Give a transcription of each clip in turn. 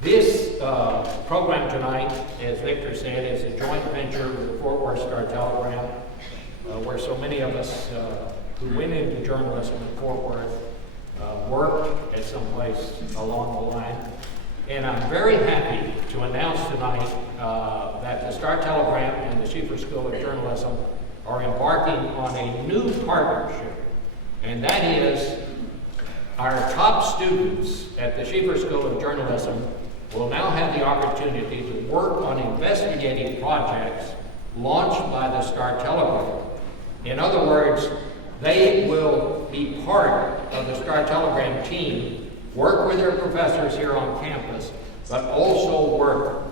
This program tonight, as Victor said, is a joint venture with the Fort Worth Star-Telegram, where so many of us who went into journalism in Fort Worth worked at some place along the line. And I'm very happy to announce tonight that the Star-Telegram and the Schieffer School of Journalism are embarking on a new partnership. And that is, our top students at the Schieffer School of Journalism will now have the opportunity to work on investigative projects launched by the Star-Telegram. In other words, they will be part of the Star-Telegram team, work with their professors here on campus, but also work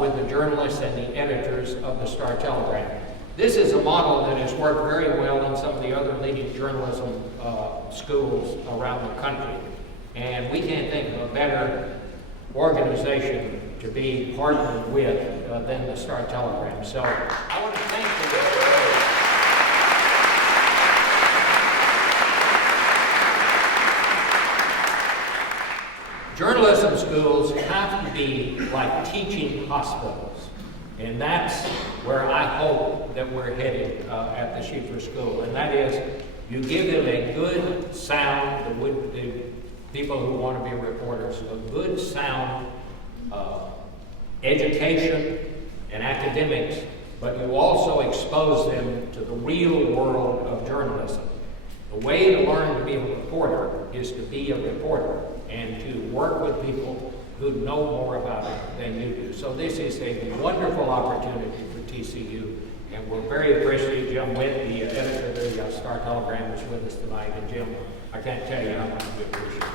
with the journalists and the editors of the Star-Telegram. This is a model that has worked very well in some of the other leading journalism schools around the country. And we can't think of a better organization to be partnered with than the Star-Telegram. So I want to thank you. Journalism schools have to be like teaching hospitals, and that's where I hope that we're headed at the Schieffer School, and that is you give them a good sound, the people who want to be reporters, a good sound education and academics, but you also expose them to the real world of journalism. The way to learn to be a reporter is to be a reporter and to work with people who know more about it than you do. So this is a wonderful opportunity for TCU, and we're very appreciative. Jim Witt, the editor of the Star-Telegram, is with us tonight, and Jim, I can't tell you how much we appreciate it.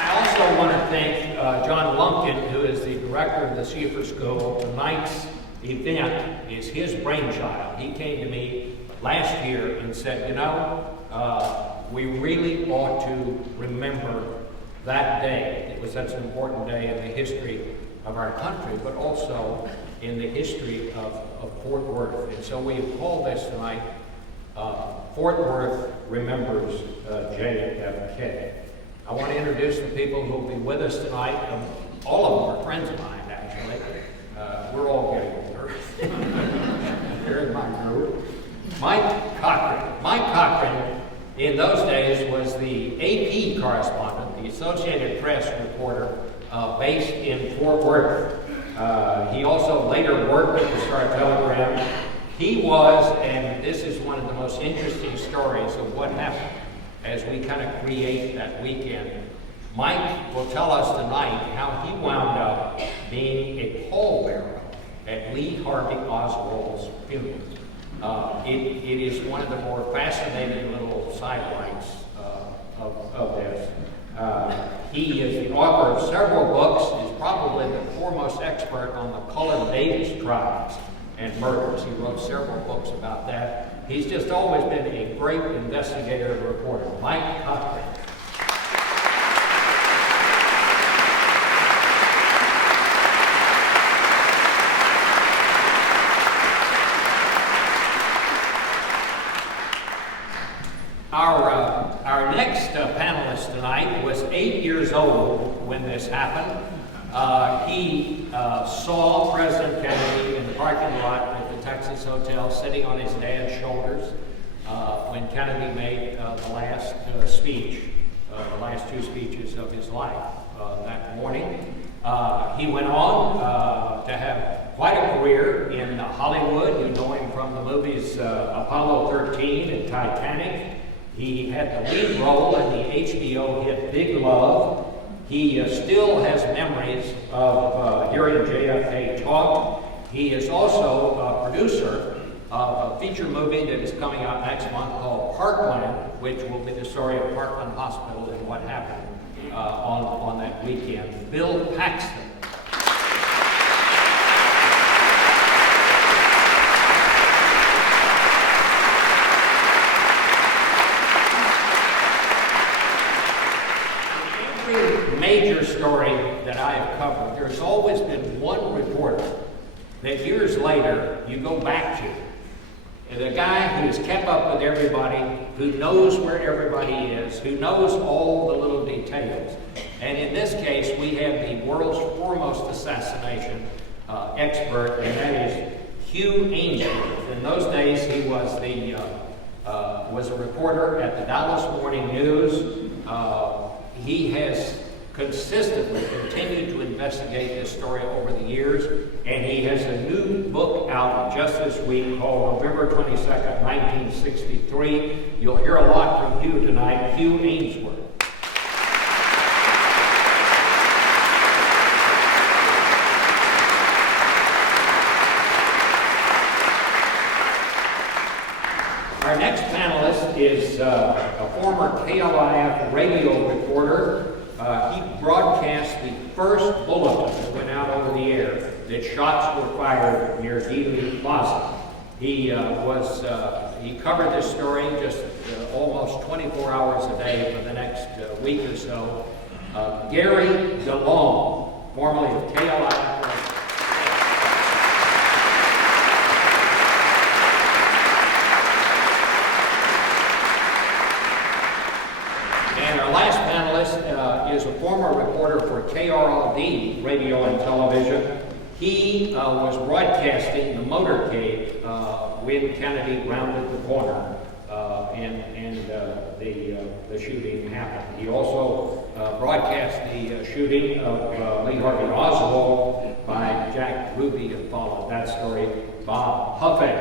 I also want to thank John Lumpkin, who is the director of the Schieffer School. Tonight's event is his brainchild. He came to me last year and said, you know, we really ought to remember that day. It was such an important day in the history of our country, but also in the history of Fort Worth. And so we have called this tonight, Fort Worth Remembers JFK. I want to introduce the people who will be with us tonight. All of them are friends of mine, actually. We're all getting older. Here in my group. Mike Cochran. Mike Cochran, in those days, was the AP correspondent, the Associated Press reporter, based in Fort Worth. He also later worked at the Star-Telegram. He was, and this is one of the most interesting stories of what happened as we kind of create that weekend. Mike will tell us tonight how he wound up being a pallbearer at Lee Harvey Oswald's funeral. It is one of the more fascinating little sidelights of this. He is the author of several books. He's probably the foremost expert on the Cullen Davis trials and murders. He wrote several books about that. He's just always been a great investigator and reporter. Mike Cochran. Our next panelist tonight was 8 years old when this happened. He saw President Kennedy in the parking lot at the Texas Hotel sitting on his dad's shoulders when Kennedy made the last speech, the last two speeches of his life that morning. He went on to have quite a career in Hollywood. You know him from the movies Apollo 13 and Titanic. He had the lead role in the HBO hit Big Love. He still has memories of hearing JFK talk. He is also a producer of a feature movie that is coming out next month called Parkland, which will be the story of Parkland Hospital and what happened on that weekend. Bill Paxton. Major story that I have covered, there's always been one reporter that years later you go back to the guy who's kept up with everybody, who knows where everybody is, who knows all the little details. And in this case, we have the world's foremost assassination expert, and that is Hugh Ainsworth. In those days, he was a reporter at the Dallas Morning News. He has consistently continued to investigate this story over the years, and he has a new book out just this week called November 22nd, 1963. You'll hear a lot from Hugh tonight. Hugh Ainsworth. Our next panelist is a former KLIF radio reporter. He broadcast the first bulletin that went out over the air that shots were fired near Dealey Plaza. He covered this story just almost 24 hours a day for the next week or so. Gary DeLong, formerly of KLIF. And our last panelist is a former reporter for KRLD Radio and Television. He was broadcasting the motorcade when Kennedy rounded the corner and the shooting happened. He also broadcast the shooting of Lee Harvey Oswald by Jack Ruby and followed that story. Bob Huffey.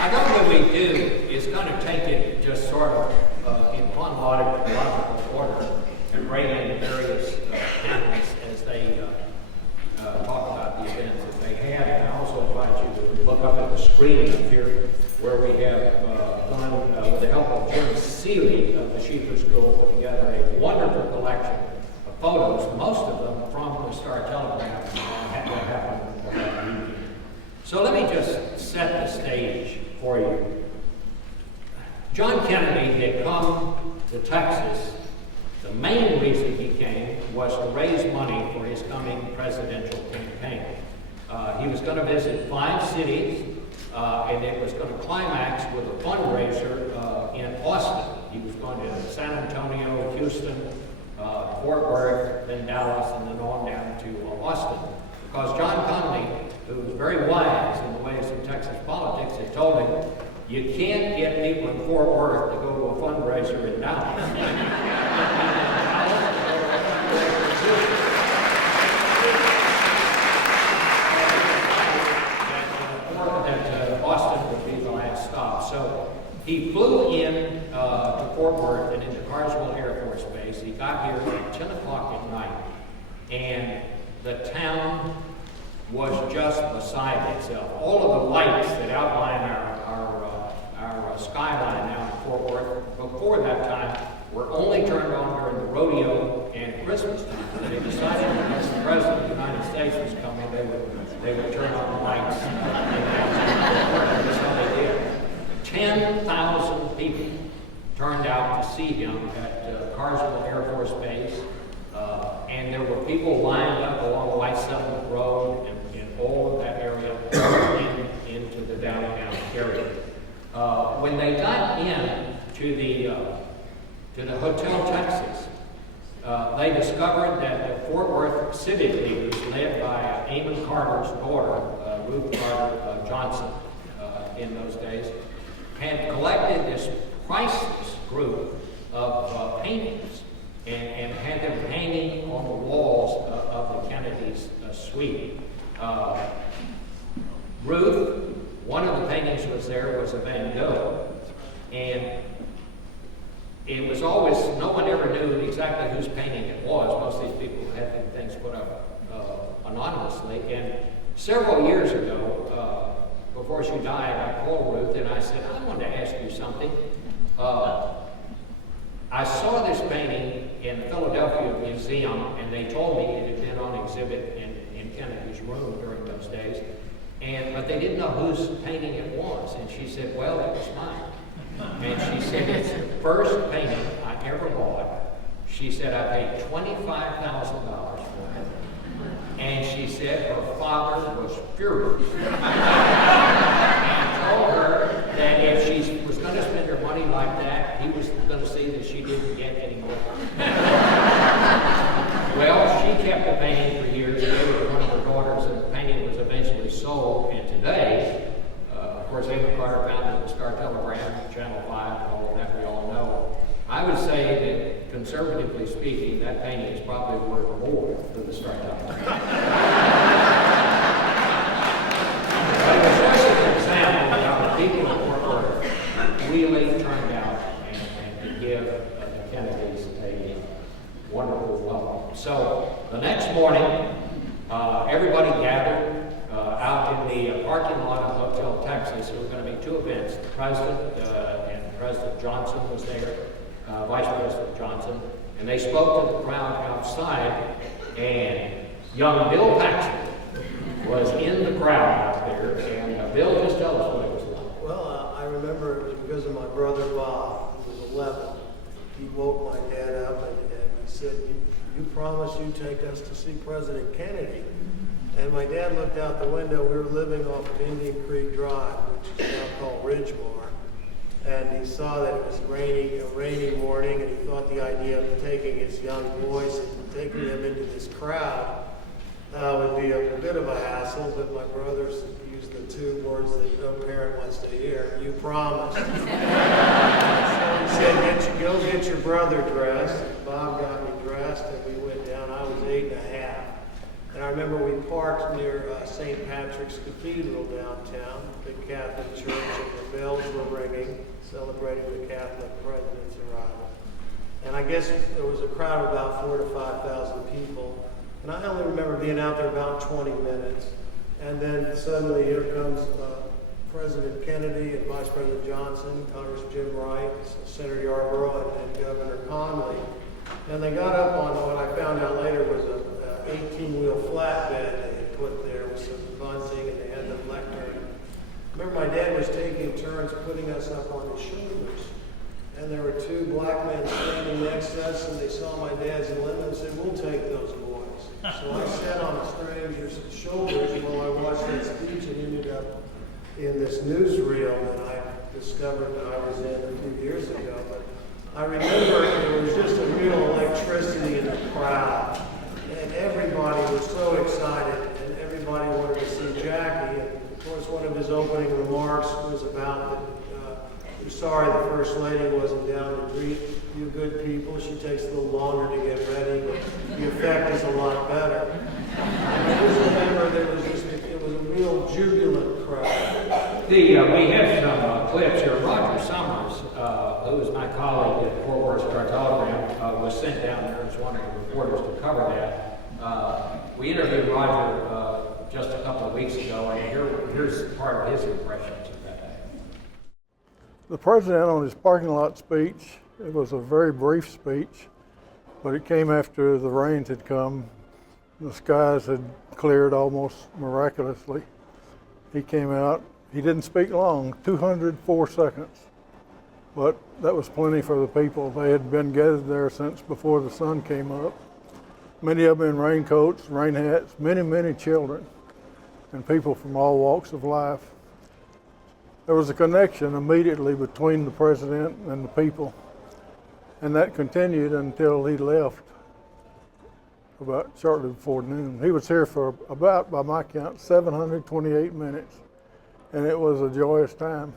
I thought what we do is going to take it just sort of in chronological order and bring in various panelists as they talk about the events that they had. And I also invite you to look up at the screen up here where we have done, with the help of Jim Seeley of the Schieffer School, put together a wonderful collection of photos, most of them from the Star Telegraph that happened that weekend. So let me just set the stage for you. John Kennedy had come to Texas. The main reason he came was to raise money for his coming presidential campaign. He was going to visit 5 cities, and it was going to climax with a fundraiser in Austin. He was going to San Antonio, Houston, Fort Worth, then Dallas, and then on down to Austin. Because John Connally, who was very wise in the ways of Texas politics, had told him, you can't get people in Fort Worth to go to a fundraiser in Dallas. that Austin would be the last stop. So he flew in to Fort Worth and into Carswell Air Force Base. He got here at 10 o'clock at night, and the town was just beside itself. All of the lights that outline our skyline now in Fort Worth before that time were only turned on during the rodeo and Christmas time. So they decided that as the President of the United States was coming, they would turn on the lights. That's how they did. 10,000 people turned out to see him at Carswell Air Force Base. And there were people lined up along White Settlement Road and in all of that area into the downtown area. When they got in to the Hotel Texas, they discovered that the Fort Worth civic leaders, led by Amon Carter's daughter, Ruth Carter Johnson, in those days, had collected this priceless group of paintings and had them hanging on the walls of the Kennedy's suite. Ruth, one of the paintings was there was a Van Gogh, and it was always, no one ever knew exactly whose painting it was. Most of these people had things put up anonymously, and several years ago, before she died, I called Ruth and I said, I wanted to ask you something. I saw this painting in the Philadelphia Museum, and they told me it had been on exhibit in Kennedy's room during those days, but they didn't know whose painting it was. And she said, well, it was mine. And she said, it's the first painting I ever bought, She said, I paid $25,000 for it. And she said her father was furious. And told her that if she was going to spend her money like that, he was going to see that she didn't get any more. Well, she kept the painting for years, gave it to one of her daughters, and the painting was eventually sold. And today, of course, Amy Carter founded the Star Telegram, Channel 5, and all of that we all know. I would say that, conservatively speaking, that painting is probably worth more than the Star Telegram. But it was just an example of how the people of Fort Worth really turned out and to give the Kennedys a wonderful welcome. So the next morning, everybody gathered out in the parking lot of Hotel Texas. There were going to be two events. The president and President Johnson was there, Vice President Johnson, and they spoke to the crowd outside, and young Bill Paxton was in the crowd out there, and Bill, just tell us what it was like. Well, I remember it was because of my brother Bob, who was 11. He woke my dad up and he said, you promised you'd take us to see President Kennedy. And my dad looked out the window. We were living off of Indian Creek Drive, which is now called Ridgemar. And he saw that it was a rainy morning, and he thought the idea of taking his young boys and taking them into this crowd would be a bit of a hassle, but my brothers used the two words that no parent wants to hear: you promised. So he said, go get your brother dressed. And Bob got me dressed, and we went down. I was 8.5. And I remember we parked near St. Patrick's Cathedral downtown, the Catholic church, and the bells were ringing, celebrating the Catholic president's arrival. And I guess there was a crowd of about 4,000 to 5,000 people. And I only remember being out there about 20 minutes. And then suddenly here comes President Kennedy and Vice President Johnson, Congressman Jim Wright, Senator Yarborough, and Governor Conley. And they got up on what I found out later was a 18-wheel flatbed they had put there with some bunting, and they had the lectern. I remember my dad was taking turns putting us up on his shoulders. And there were two black men standing next to us, and they saw my dad's limb and said, we'll take those boys. So I sat on a stranger's shoulders while I watched that speech and ended up in this newsreel that I discovered that I was in a few years ago. But I remember there was just a real electricity in the crowd. And everybody was so excited, and everybody wanted to see Jackie. And of course, one of his opening remarks was about that we're sorry the First Lady wasn't down to greet you good people. She takes a little longer to get ready, but the effect is a lot better. And I just remember it was a real jubilant crowd. We have some clips here. Roger Summers, who is my colleague at Fort Worth Star Telegram, was sent down there as one of the reporters to cover that. We interviewed Roger just a couple of weeks ago, and here's part of his impressions of that day. The president on his parking lot speech, it was a very brief speech, but it came after the rains had come. The skies had cleared almost miraculously. He came out, he didn't speak long, 204 seconds, but that was plenty for the people. They had been gathered there since before the sun came up. Many of them in raincoats, rain hats, many children, and people from all walks of life. There was a connection immediately between the president and the people, and that continued until he left about shortly before noon. He was here for about, by my count, 728 minutes, and it was a joyous time.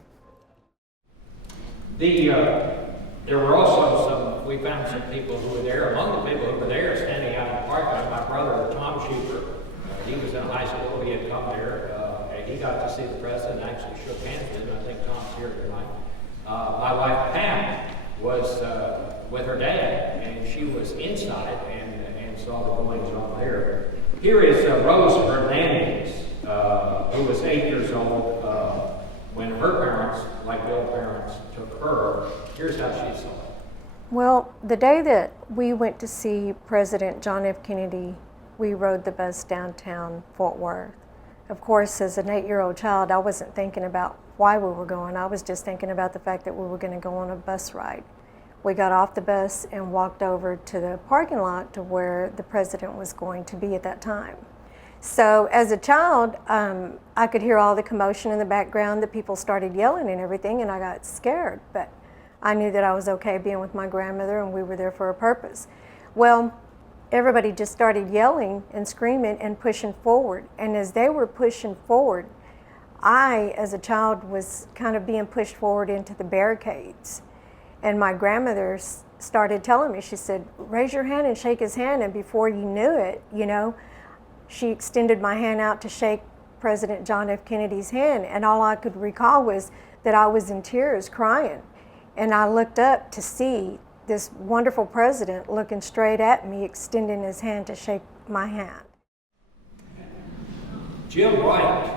There were also we found some people who were there. Among the people who were there standing out in the parking lot, my brother, Tom Schufer, he was in high school, he had come there, and he got to see the president, actually shook hands with him. I think Tom's here tonight. My wife, Pam, was with her dad, and she was inside and saw the goings on there. Here is Rose Hernandez, who was 8 years old when her parents, like Bill's parents, took her. Here's how she saw it. Well, the day that we went to see President John F. Kennedy, we rode the bus downtown Fort Worth. Of course, as an 8-year-old child, I wasn't thinking about why we were going. I was just thinking about the fact that we were going to go on a bus ride. We got off the bus and walked over to the parking lot to where the president was going to be at that time. So as a child, I could hear all the commotion in the background, that people started yelling and everything, and I got scared. But I knew that I was okay being with my grandmother, and we were there for a purpose. Well, everybody just started yelling and screaming and pushing forward. And as they were pushing forward, I, as a child, was kind of being pushed forward into the barricades. And my grandmother started telling me, she said, raise your hand and shake his hand. And before you knew it, you know, she extended my hand out to shake President John F. Kennedy's hand. And all I could recall was that I was in tears, crying. And I looked up to see this wonderful president looking straight at me, extending his hand to shake my hand. Jim Wright,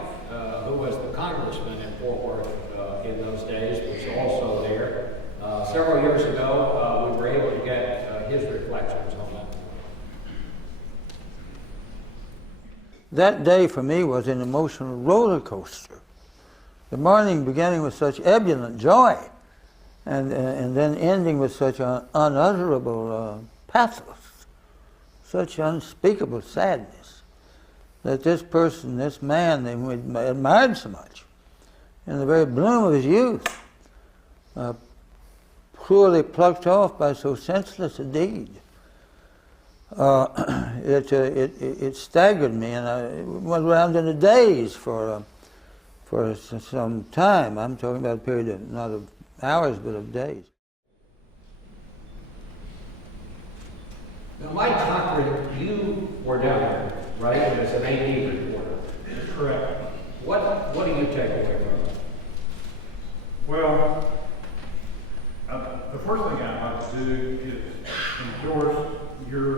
who was the congressman in Fort Worth in those days, was also there. Several years ago, we were able to get his reflections on that. That day for me was an emotional roller coaster. The morning beginning with such ebullient joy, and then ending with such unutterable pathos, such unspeakable sadness, that this person, this man that we admired so much, in the very bloom of his youth, cruelly plucked off by so senseless a deed. It staggered me, and I went around in a daze for some time. I'm talking about a period of not of hours, but of days. Now, Mike Cochran, you were down there, right, as an AD reporter. Correct. What do you take away from it? Well, the first thing I'd like to do is endorse your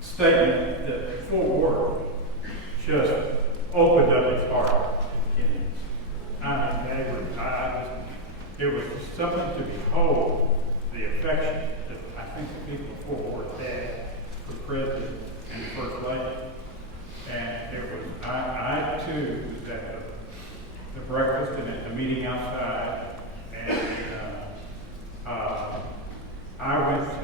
statement that Fort Worth just opened up its heart to Kenyans. I mean, it was something to behold, the affection that I think the people of Fort Worth had for the president and the first lady. And it was, I too was at the breakfast and at the meeting outside, and I went to,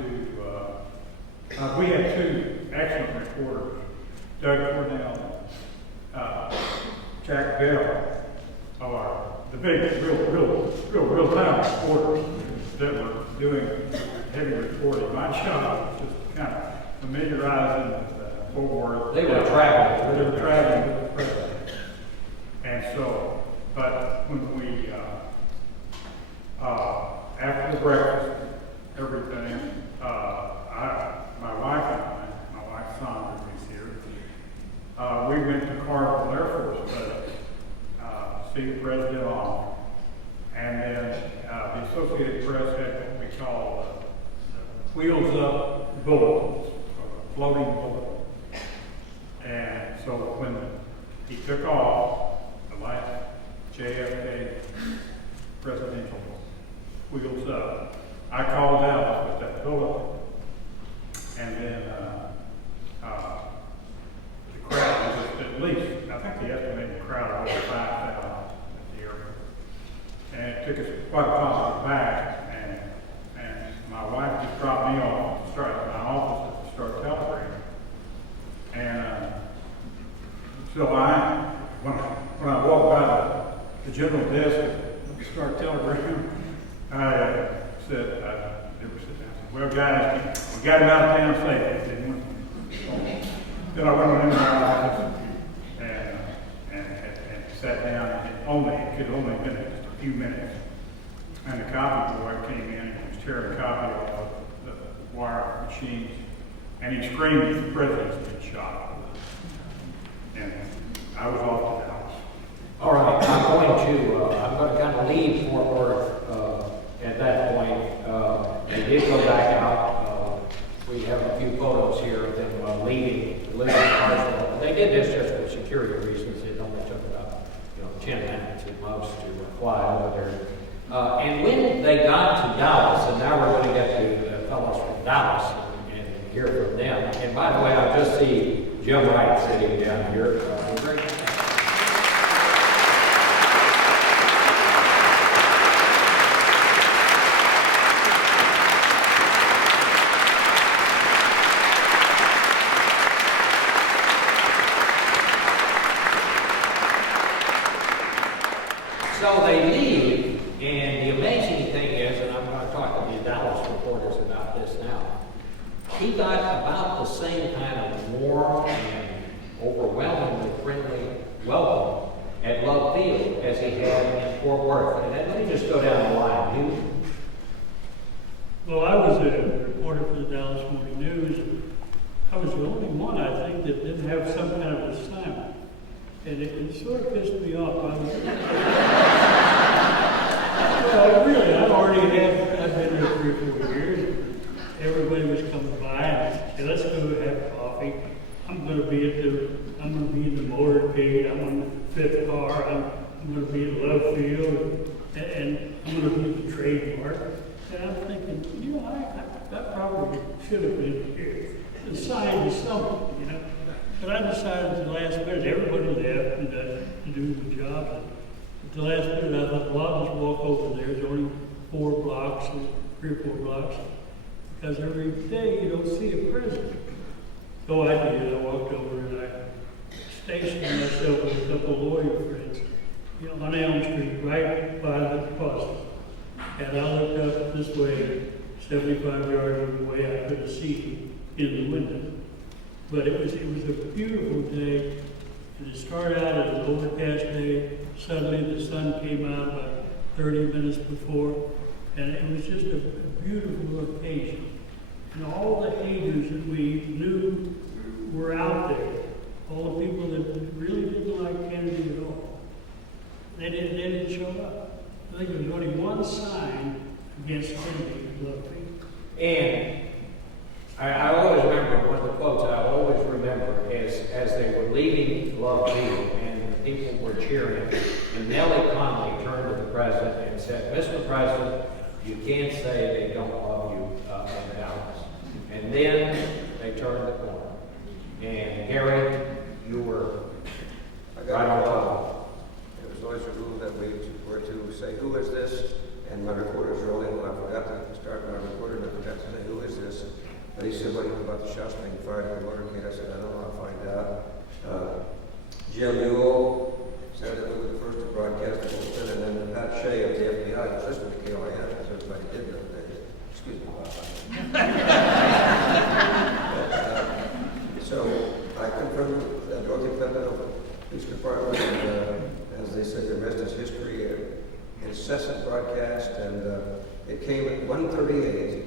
we had two excellent reporters, Doug Cornell, Jack Bell, the big, real time reporters that were doing heavy reporting. My job was just kind of familiarizing with Fort Worth. They were traveling. They were traveling with the president. And so, but when we, after the breakfast, everything, my wife Sandra is here. We went to Carnival Air Force Base, see the president on, and then the Associated Press had what we call wheels up bulletins, floating bulletins. And so when he took off, the last JFK presidential wheels up, I called out with that bulletin, and then the crowd was at least, I think the estimated crowd of over 5,000 at the airport. And it took us quite a positive back, and my wife just dropped me off to start my office at the Star Telegram. And so when I walked by the general desk at the Star Telegram, I said, they were sitting there, I said, well guys, we got him out of town safely, didn't we? Then I went into my office and sat down, it could only have been just a few minutes. And the copy boy came in and was tearing a copy off of the wire machines, and he screamed that the president's been shot. And I was off to Dallas. All right, I'm going to kind of leave Fort Worth at that point. They did go back out. We have a few photos here of them leaving Arsenal. They did this just for security reasons. It only took about 10 minutes at most to fly over there. And when they got to Dallas, and now we're going to get to the fellows from Dallas and hear from them. And by the way, I just see Jim Wright sitting down here. he got about the same kind of warm and overwhelmingly friendly welcome at Love Field as he had in Fort Worth. And then let me just go down the line. Well, I was a reporter for the Dallas Morning News. I was the only one, I think, that didn't have some kind of assignment. And it sort of pissed me off. Well, really, I've been here 3 or 4 years. Everybody was coming by and said, let's go have coffee. I'm going to be in the motorcade. I'm on the 5th car. I'm going to be at Love Field, and I'm going to be at the trademark. And I'm thinking, you know, I probably should have been here. The sign is something, you know. But I decided at the last minute, everybody left and to do the job. At the last minute, I thought, well, I'll just walk over there. There's only 4 blocks, 3 or 4 blocks. Because every day you don't see a president. So I did. I walked over and I stationed myself with a couple of lawyer friends, you know, on Elm Street, right by the deposit. And I looked up this way, 75 yards away, I could see in the window. But it was a beautiful day. And it started out as an overcast day. Suddenly the sun came out about 30 minutes before. And it was just a beautiful occasion. And all the haters that we knew were out there, all the people that really didn't like Kennedy at all, they didn't show up. I think there was only one sign against Kennedy at Love Field. And I always remember one of the quotes I always remember as they were leaving Love Field and people were cheering, and Nellie Connolly turned to the president and said, "Mr. President, you can't say they don't love you in Dallas." And then they turned the corner. And Gary, you were right on top. It was always a rule that we were to say, "Who is this?" And my recorder's rolling. Well, I forgot to start my recorder, and I forgot to say, "Who is this?" And he said, "What do you know about the shots being fired at the motorcade?" I said, "I don't know. I'll find out." Jim Newell said that we were the first to broadcast the Wilson, and then Pat Shea of the FBI was listening to KOIN, as everybody did those days. Excuse me, Bob. So I confirmed with Dorothy Clinton of the police department, and as they said, the rest is history. Incessant broadcast, and it came at 1:38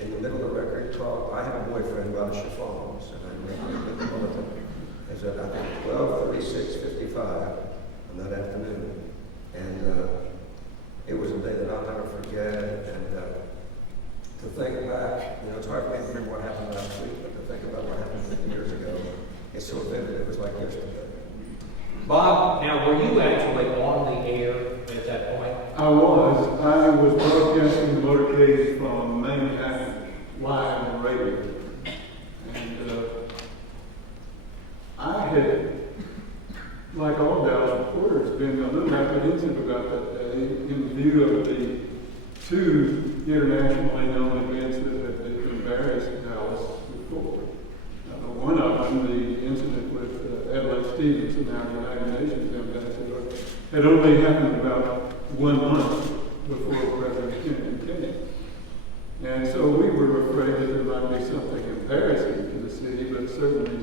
in the middle of the record called "I Have a Boyfriend" by the Chiffons, and I made the bulletin. It said, I think, 12:36:55 on that afternoon, and it was a day that I'll never forget. And to think back, you know, it's hard for me to remember what happened last week, but to think about what happened 50 years ago, it's so vivid. It was like yesterday. Bob, now were you actually on the air at that point? I was broadcasting the motorcade from Manhattan live on the radio. And I had, like all Dallas reporters, been a little apprehensive about that day in view of the 2 internationally known events that had embarrassed Dallas before. One of them, the incident with Adlai Stevenson, our United Nations ambassador, had only happened about 1 month before President Kennedy came. And so we were afraid that there might be something embarrassing to the city, but certainly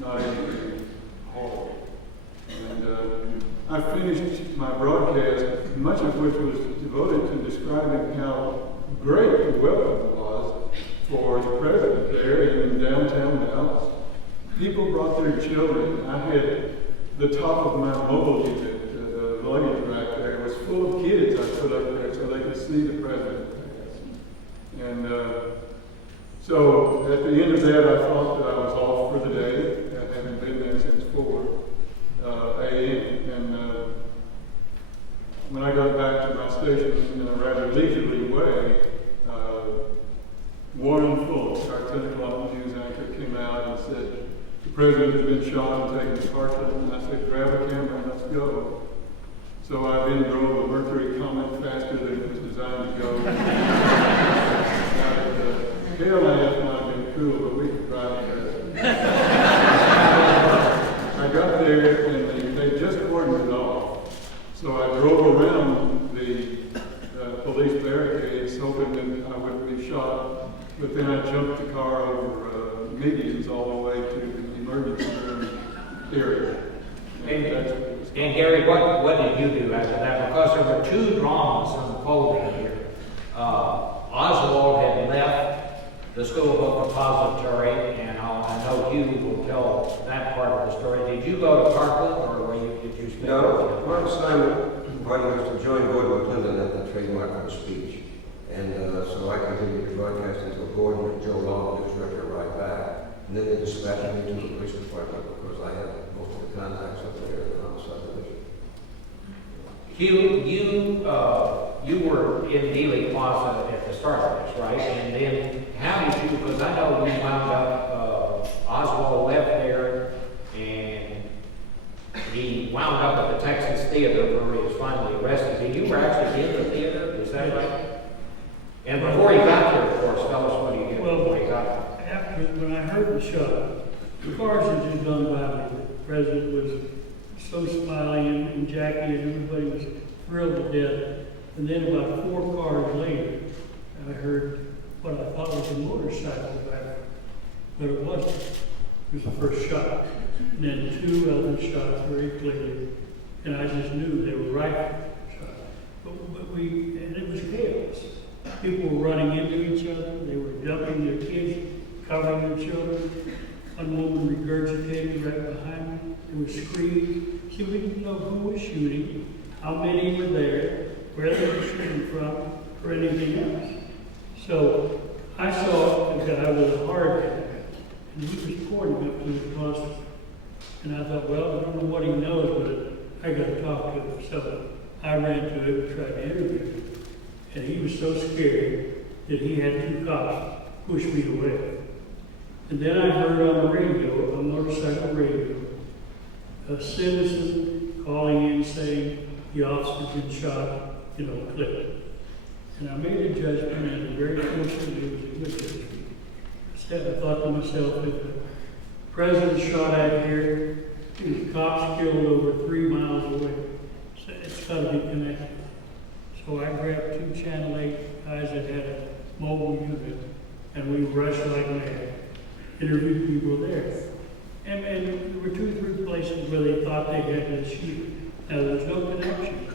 not anything horrible. And I finished my broadcast, much of which was devoted to describing how great the welcome was for the president there in downtown Dallas. People brought their children. I had the top of my mobile unit, the luggage rack there, was full of kids I put up there so they could see the president pass. And so at the end of that, I thought that I was off for the day, having been there since 4 a.m. And when I got back to my station in a rather leisurely way, Warren Fultz, our 10 o'clock news anchor, came out and said, "The president has been shot and taken to Parkland." And I said, "Grab a camera and let's go." So I then drove a Mercury Comet faster than it was designed to go. KLAF might have been cool, but we could drive fast. I got there and they just cordoned it off. So I drove around the police barricades hoping that I wouldn't be shot. But then I jumped the car over medians all the way to the emergency room area. And, That's what it was. and Gary, what did you do after that? Because there were two dramas unfolding here. Oswald had left the school book repository, and I know Hugh will tell that part of the story. Did you go to Parkland, or did you stay? No, Mark Simon wanted us to join Gordon McClendon at the trademark for the speech. And so I continued to broadcast until Gordon and Joe Long, the director, arrived back. And then they dispatched me to the police department because I had most of the contacts up there in the subdivision. Hugh, you were in Dealey Plaza at the start of this, right? And then how did you, because I know we wound up, Oswald left there, and he wound up at the Texas Theater where he was finally arrested. And you were actually in the theater, is that right? And before he got there, of course, tell us what he did before he got there. After, when I heard the shot, the cars had just gone by me. The president was so smiling, and Jackie and everybody was thrilled to death. And then about 4 cars later, I heard what I thought was a motorcycle back, but it wasn't. It was the first shot. And then 2 other shots very clearly, and I just knew they were rifle shots. And it was chaos. People were running into each other. They were dumping their kids, covering their children. One woman regurgitated right behind me. There were screams. See, we didn't know who was shooting, how many were there, where they were shooting from, or anything else. So I saw a guy with a hard hat, and he was pointing up to his cluster. And I thought, well, I don't know what he knows, but I got to talk to him. So I ran to him and tried to interview him. And he was so scared that he had 2 cops push me away. And then I heard on the radio, a motorcycle radio, a citizen calling in saying the officer's been shot, clipped. And I made a judgment, and very fortunately it was a good judgment. Instead, I thought to myself, if the president shot at here, the cops killed over 3 miles away. So it's got to be connected. So I grabbed 2 Channel 8 guys that had a mobile unit, and we rushed like mad, interviewed people there. And there were 2 or 3 places where they thought they had to shoot. Now, there was no connection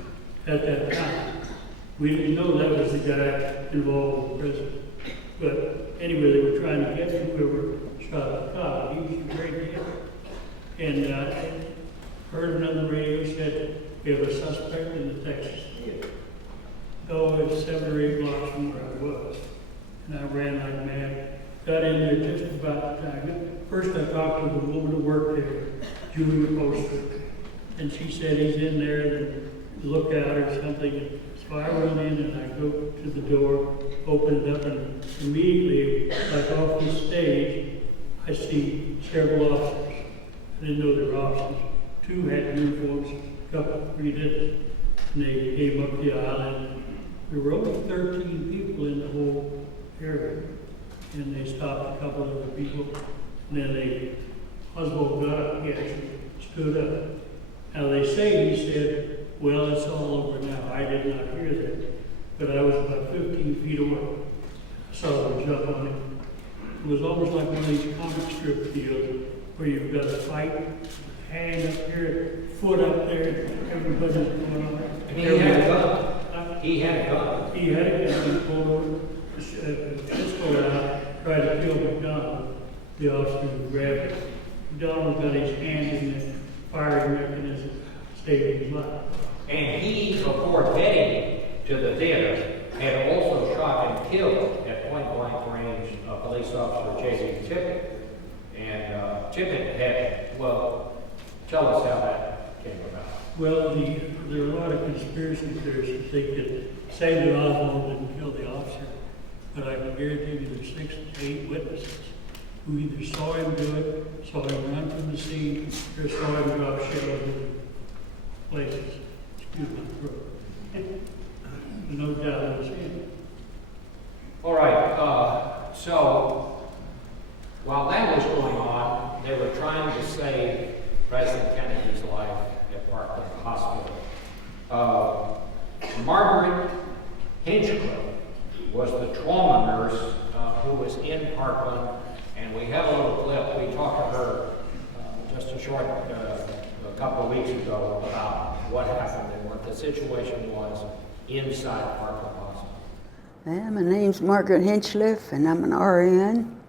at that time. We didn't know that was the guy involved with the president. But anyway, they were trying to get whoever shot the cop. He was a great deal. And I heard another radio said, we have a suspect in the Texas Theater. Oh, it's 7 or 8 blocks from where I was. And I ran like mad. Got in there just about the time. First I talked to the woman who worked there, Julie Poster. And she said he's in there and look out or something. So I run in and I go to the door, open it up, and immediately, like off the stage, I see several officers. I didn't know they were officers. 2 had uniforms, a couple, 3 didn't. And they came up the aisle. There were only 13 people in the whole area. And they stopped a couple of the people. And then Oswald got up, he actually stood up. Now they say he said, well, it's all over now. I did not hear that. But I was about 15 feet away. I saw them jump on him. It was almost like one of these comic strip deals where you've got a fight, hand up here, foot up there, everybody's going on. And he had a gun. He had a gun. He had a gun, he pulled over, pistol out, tried to kill McDonald. The officer grabbed it. McDonald got his hand in the firing mechanism, saved his life. And he, before getting to the theater, had also shot and killed at point-blank range police officer J.C. Tippett. And Tippett had, well, tell us how that came about. Well, there are a lot of conspiracy theories that they could say that Oswald didn't kill the officer, but I can guarantee you there's 6 to 8 witnesses who either saw him do it, saw him run from the scene, or saw him drop shells in places. Excuse my throat. No doubt it was him. All right, so while that was going on, they were trying to save President Kennedy's life at Parkland Hospital. Margaret Hinchcliffe was the trauma nurse who was in Parkland, and we have a little clip. We talked to her just a couple of weeks ago about what happened and what the situation was inside Parkland Hospital. Well, my name's Margaret Hinchliff, and I'm an RN.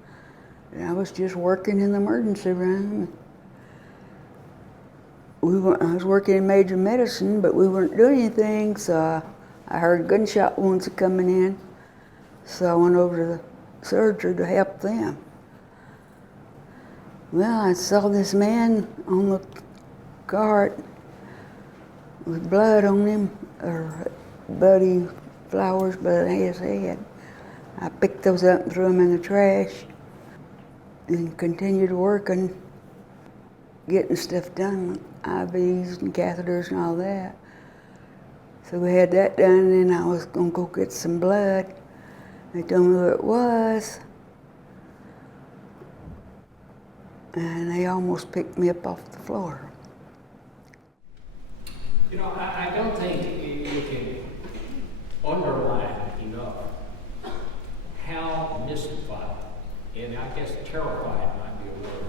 And I was just working in the emergency room. I was working in major medicine, but we weren't doing anything, so I heard gunshot wounds coming in. So I went over to the surgery to help them. Well, I saw this man on the cart with blood on him, or bloody flowers by his head. I picked those up and threw them in the trash and continued working, getting stuff done, IVs and catheters and all that. So we had that done, and then I was gonna go get some blood. They told me who it was, and they almost picked me up off the floor. You know, I don't think you can underline enough how mystified, and I guess terrified might be a word,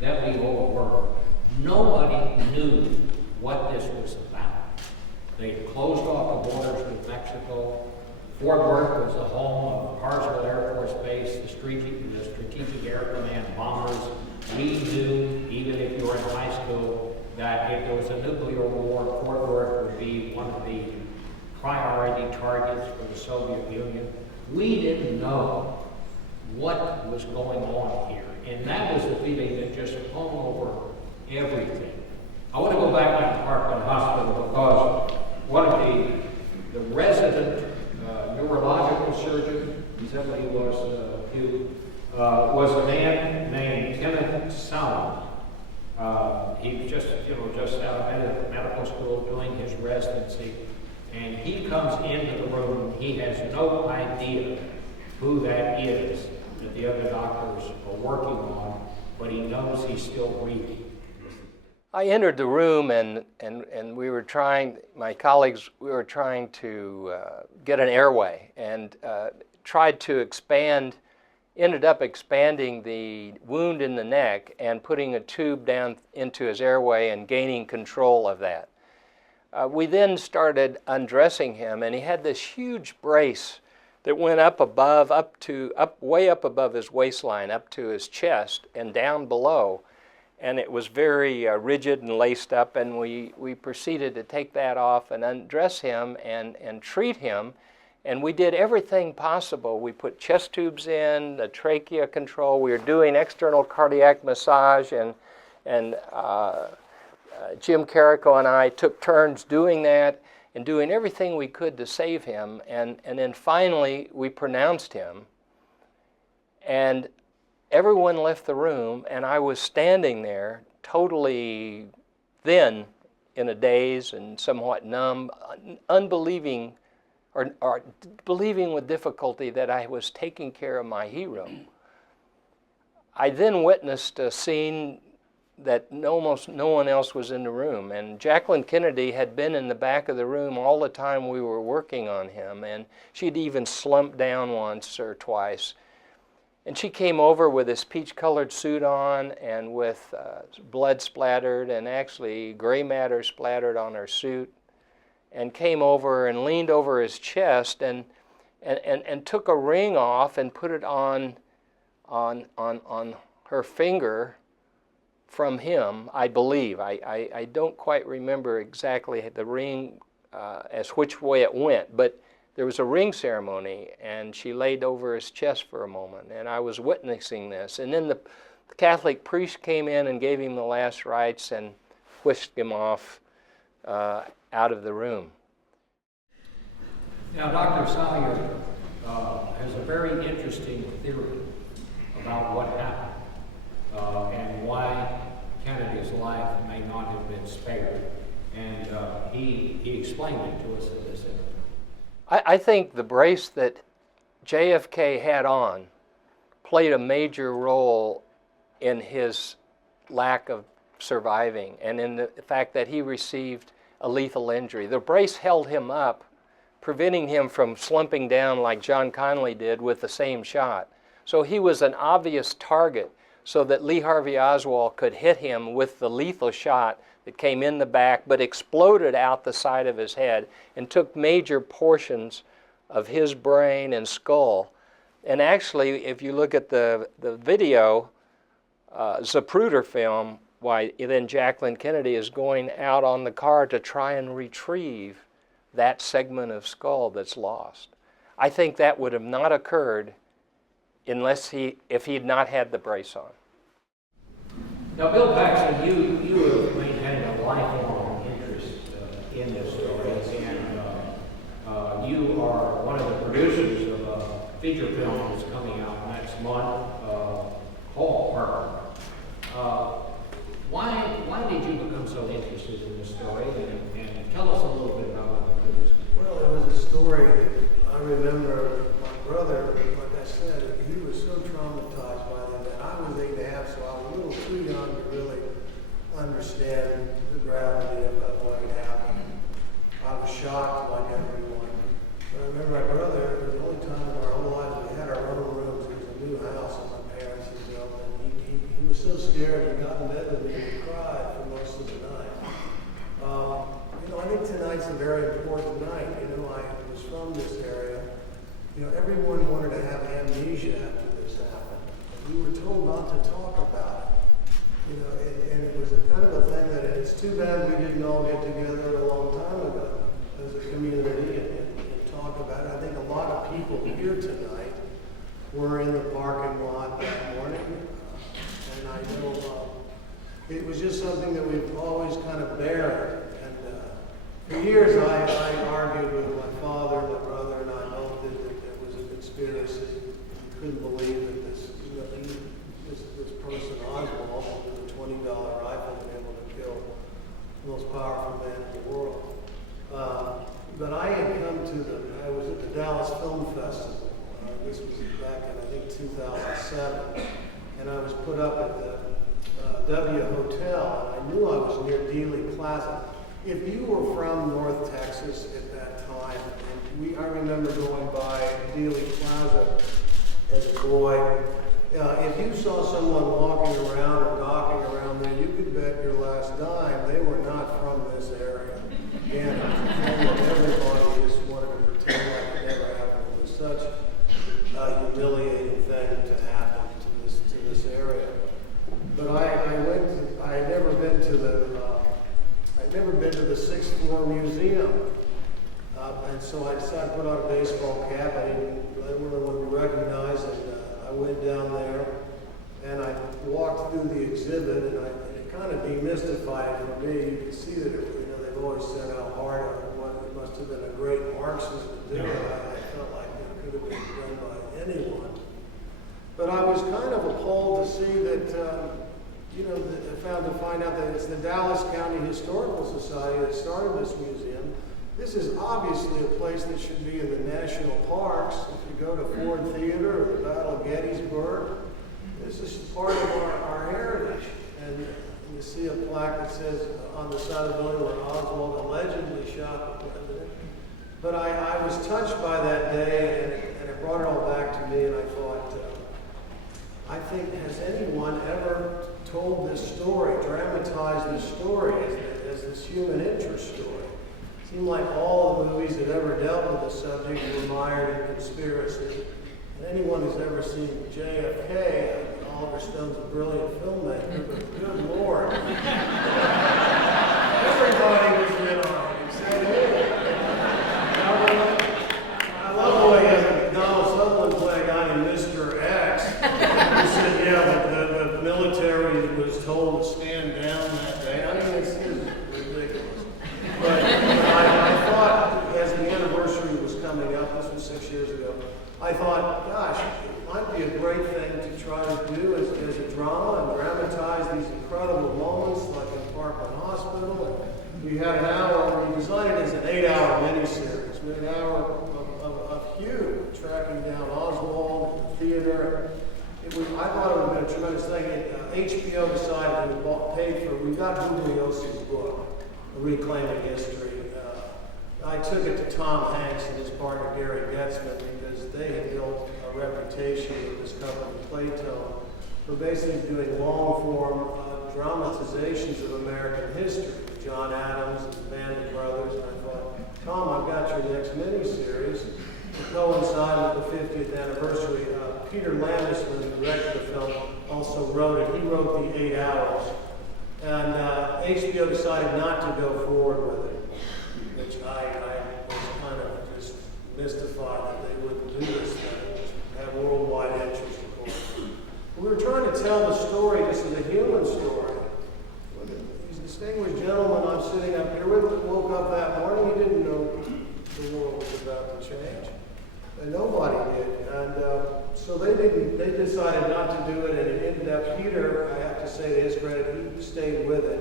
that we all were. Nobody knew what this was about. They closed off the borders with Mexico. Fort Worth was the home of Carswell Air Force Base, the Strategic Air Command bombers. We knew, even if you were in high school, that if there was a nuclear war, Fort Worth would be one of the priority targets for the Soviet Union. We didn't know what was going on here. And that was the feeling that just hung over everything. I want to go back to Parkland Hospital because one of the resident neurological surgeon, is that what he was, Hugh, was a man named Kenneth Sound. He was just out of medical school doing his residency, and he comes into the room. He has no idea who that is that the other doctors are working on, but he knows he's still breathing. I entered the room and we were trying, my colleagues, we were trying to get an airway and tried to expand, ended up expanding the wound in the neck and putting a tube down into his airway and gaining control of that. We then started undressing him, and he had this huge brace that went up above, way up above his waistline, up to his chest and down below. And it was very rigid and laced up, and we proceeded to take that off and undress him and treat him. And we did everything possible. We put chest tubes in, the trachea control. We were doing external cardiac massage, and Jim Carrico and I took turns doing that and doing everything we could to save him. And then finally, we pronounced him. And everyone left the room, and I was standing there totally then in a daze and somewhat numb, unbelieving or believing with difficulty that I was taking care of my hero. I then witnessed a scene that almost no one else was in the room, and Jacqueline Kennedy had been in the back of the room all the time we were working on him, and she'd even slumped down once or twice. And she came over with this peach-colored suit on and with blood splattered and actually gray matter splattered on her suit, and came over and leaned over his chest and took a ring off and put it on her finger from him, I believe. I don't quite remember exactly the ring as which way it went, but there was a ring ceremony, and she laid over his chest for a moment, and I was witnessing this. And then the Catholic priest came in and gave him the last rites and whisked him off out of the room. Now, Dr. Salyer has a very interesting theory about what happened and why Kennedy's life may not have been spared. And he explained it to us in this interview. I think the brace that JFK had on played a major role in his lack of surviving and in the fact that he received a lethal injury. The brace held him up preventing him from slumping down like John Connally did with the same shot. So he was an obvious target so that Lee Harvey Oswald could hit him with the lethal shot that came in the back but exploded out the side of his head and took major portions of his brain and skull. And actually, if you look at the video, Zapruder film, why then Jacqueline Kennedy is going out on the car to try and retrieve that segment of skull that's lost. I think that would have not occurred if he had not had the brace on. Now, Bill Paxton, you have maintained a lifelong interest in this story, and you are one of the producers of a feature film that's coming out next month called Parkland. Why did you become so interested in this story? And tell us a little bit about what the movie is. Well, it was a story that I remember my brother, like I said, he was so traumatized by the event. I was 8 and a half, so I was a little too young to really understand the gravity of what had happened. I was shocked like everyone. But I remember my brother, it was the only time in our whole lives we had our own rooms. It was a new house that my parents had built, and he was so scared he got in bed with me and cried for most of the night. I think tonight's a very important night. I was from this area. Everyone wanted to have amnesia after this happened. We were told not to talk about it. And it was a kind of a thing that it's too bad we didn't all get together a long time ago as a community and talk about it. I think a lot of people here tonight were in the parking lot that morning. And I know it was just something that we've always kind of buried. For years, I argued with my father, my brother, and I both that there was a conspiracy. We couldn't believe that this person, Oswald, with a $20 rifle, was able to kill the most powerful man in the world. But I had I was at the Dallas Film Festival. This was back in, I think, 2007. And I was put up at the W Hotel, and I knew I was near Dealey Plaza. If you were from North Texas at that time, and I remember going by Dealey Plaza as a boy, if you saw someone walking around or docking around there, you could bet your last dime they were not from this area. Again, it was a thing that everybody just wanted to pretend like it never happened. It was such a humiliating thing to happen to this area. But I had never been to the 6th floor museum. And so I decided to put on a baseball cap. I didn't really want to recognize it. I went down there and I walked through the exhibit, and it kind of demystified it for me. You can see that they've always said how hard it must have been a great marksman to do it. I felt like it could have been done by anyone. But I was kind of appalled to see that I find out that it's the Dallas County Historical Society that started this museum. This is obviously a place that should be in the national parks. If you go to Ford Theater or the Battle of Gettysburg, this is part of our heritage. And you see a plaque that says on the side of the building where Oswald allegedly shot the president. But I was touched by that day, and it brought it all back to me, and I thought, I think, has anyone ever told this story, dramatized this story as this human interest story? It seemed like all the movies that ever dealt with the subject were mired in conspiracy. And anyone who's ever seen JFK, Oliver Stone's a brilliant filmmaker, but good Lord. Everybody was in on it except him. I love the way he has Donald Sutherland play a guy named Mr. X. He said, yeah, the military was told to stand down that day. I mean, it's ridiculous. But I thought, as the anniversary was coming up, this was 6 years ago, I thought, gosh, it might be a great thing to try to do as a drama and dramatize these incredible moments, like in Parkland Hospital. And we had an hour, we designed it as an 8-hour miniseries. We had an hour of Hugh tracking down Oswald in the theater. I thought it would have been a tremendous thing. HBO decided it paid for, we got Bugliosi's book, Reclaiming History. I took it to Tom Hanks and his partner Gary Getzman because they had built a reputation with this company, Playtone, for basically doing long-form dramatizations of American history. John Adams and Band of Brothers, and I thought, Tom, I've got your next miniseries to coincide with the 50th anniversary. Peter Landesman, who directed the film, also wrote it. He wrote the 8 Hours. And HBO decided not to go forward with it, which I was kind of just mystified that they wouldn't do this thing. Have worldwide interest, of course. We were trying to tell the story just as a human story. These distinguished gentlemen I'm sitting up here with woke up that morning, he didn't know the world was about to change. And nobody did. And so they decided not to do it, and it ended up, Peter, I have to say to his credit, he stayed with it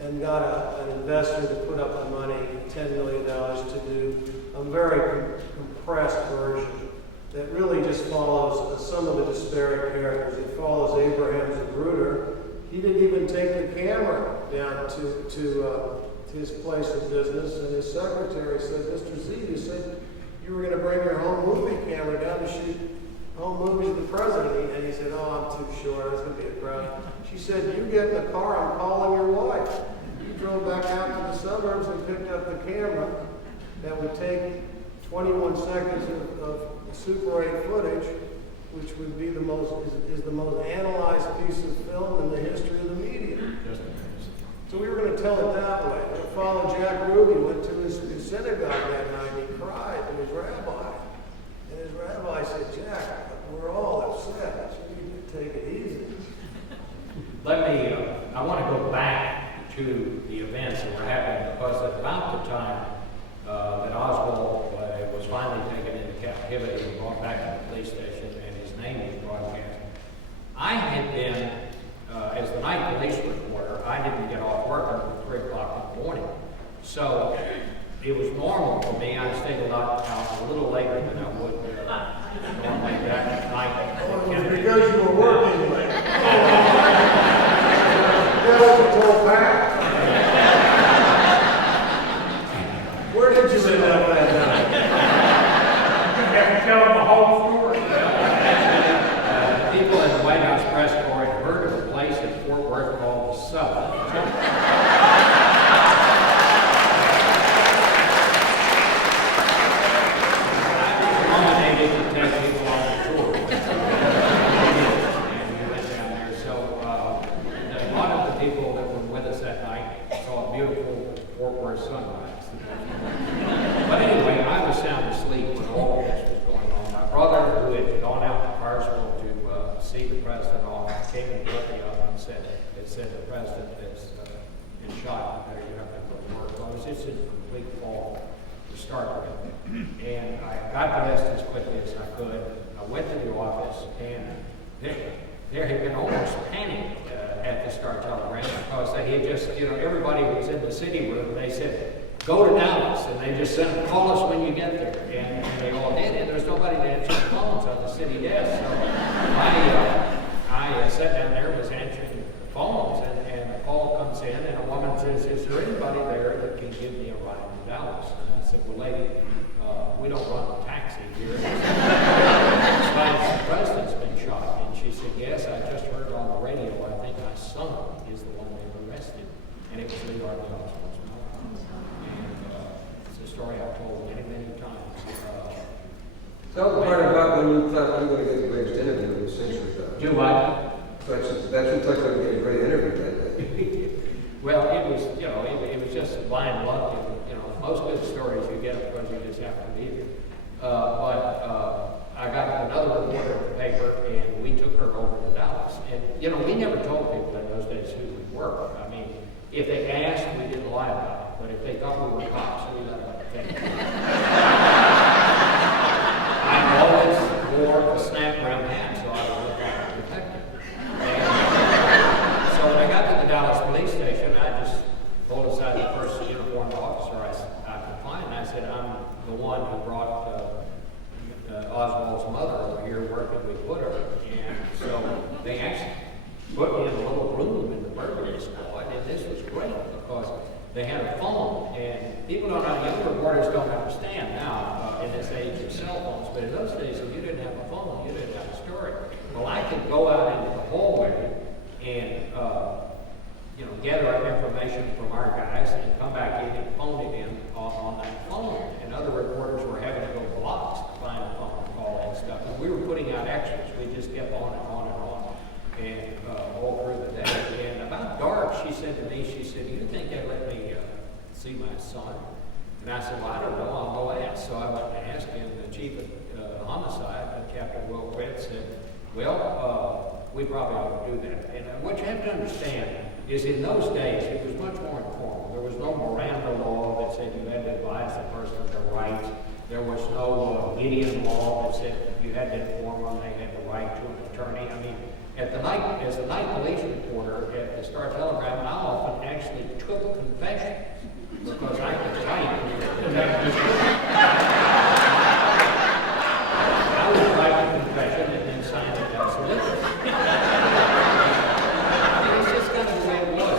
and got an investor to put up the money, $10 million, to do a very compressed version that really just follows some of the disparate characters. It follows Abraham Zapruder. He didn't even take the camera down to his place of business, and his secretary said, Mr. Z, you said you were going to bring your home movie camera down to shoot home movies of the president. And he said, oh, I'm too short, that's going to be a crowd. She said, you get in the car, I'm calling your wife. He drove back out to the suburbs and picked up the camera that would take 21 seconds of Super 8 footage, which would be the most analyzed piece of film in the history of the media. So we were going to tell it that way. We followed Jack Ruby, went to his synagogue that night, and he cried to his rabbi. And his rabbi said, Jack, we're all upset. You need to take it easy. I want to go back to the events that were happening, because at about the time that Oswald was finally taken into captivity and brought back to the police station and his name was broadcast, I had been, as the night police reporter, I didn't get off work until 3 o'clock in the morning. So it was normal for me. I stayed a little later than I would normally that night. It was because you were working late. That was a total fact. Where did you end up that night? You have to tell them the whole story. People in the White House press corps had heard of a place in Fort Worth called the Sub. Sunrise. But anyway, I was sound asleep when all of this was going on. My brother, who had gone out to Carswell to see the president, came and put me up and said the president is shot. You better get up and go to work. So I was just in complete fall to start with. And I got dressed as quickly as I could. I went to the office, and there had been almost panic at the Star-Telegram, because they had just, everybody was in the city room, and they said, go to Dallas, and they just said, call us when you get there, and they all did, and there was nobody to answer the phones on the city desk, so I sat down there, was answering the phones, and a call comes in, and a woman says, is there anybody there that can give me a ride to Dallas? And I said, well, lady, we don't run a taxi here. The president's been shot. And she said, yes, I just heard on the radio, I think my son is the one they arrested. And it was Lee Harvey Oswald's mom. And it's a story I've told many, many times. Tell the part about when you thought you were going to get the greatest interview in the century, though. Do what? That's what you thought you were going to get a great interview that day. Well, it was, it was just blind luck. And, most good stories you get because you just have to be there. But I got another reporter at the paper, and we took her over to Dallas. And, we never told people in those days who we were. I mean, if they asked, we didn't lie about it. But if they thought we were cops, we let them think. I always wore a snap brim hat, so I would look like a detective. And so when I got to the Dallas police station, I just pulled aside the first uniformed officer I could find, and I said, I'm the one who brought Oswald's mother over here, where could we put her? And so they actually put me in a little room in the burglary squad, and this was great. go out into the hallway and, gather up information from our guys and come back in and phone it in on that phone. And other reporters were having to go blocks to find a phone call and stuff. And we were putting out extras. We just kept on and on and on, and all through the day. And about dark, she said to me, she said, "Do you think they'd let me see my son?" And I said, "Well, I don't know. I'll go ask." So I went and asked him. The chief of homicide, Captain Will Quitt, said, "Well, we probably ought to do that." And what you have to understand is in those days, it was much more informal. There was no Miranda law that said you had to advise the person of their rights. There was no Gideon law that said you had to inform them they had the right to an attorney. I mean, at the night, as a night police reporter at the Star Telegram, I often actually took confessions because I could type. I would write a confession and then sign it as solicitor. It's just kind of the way it was.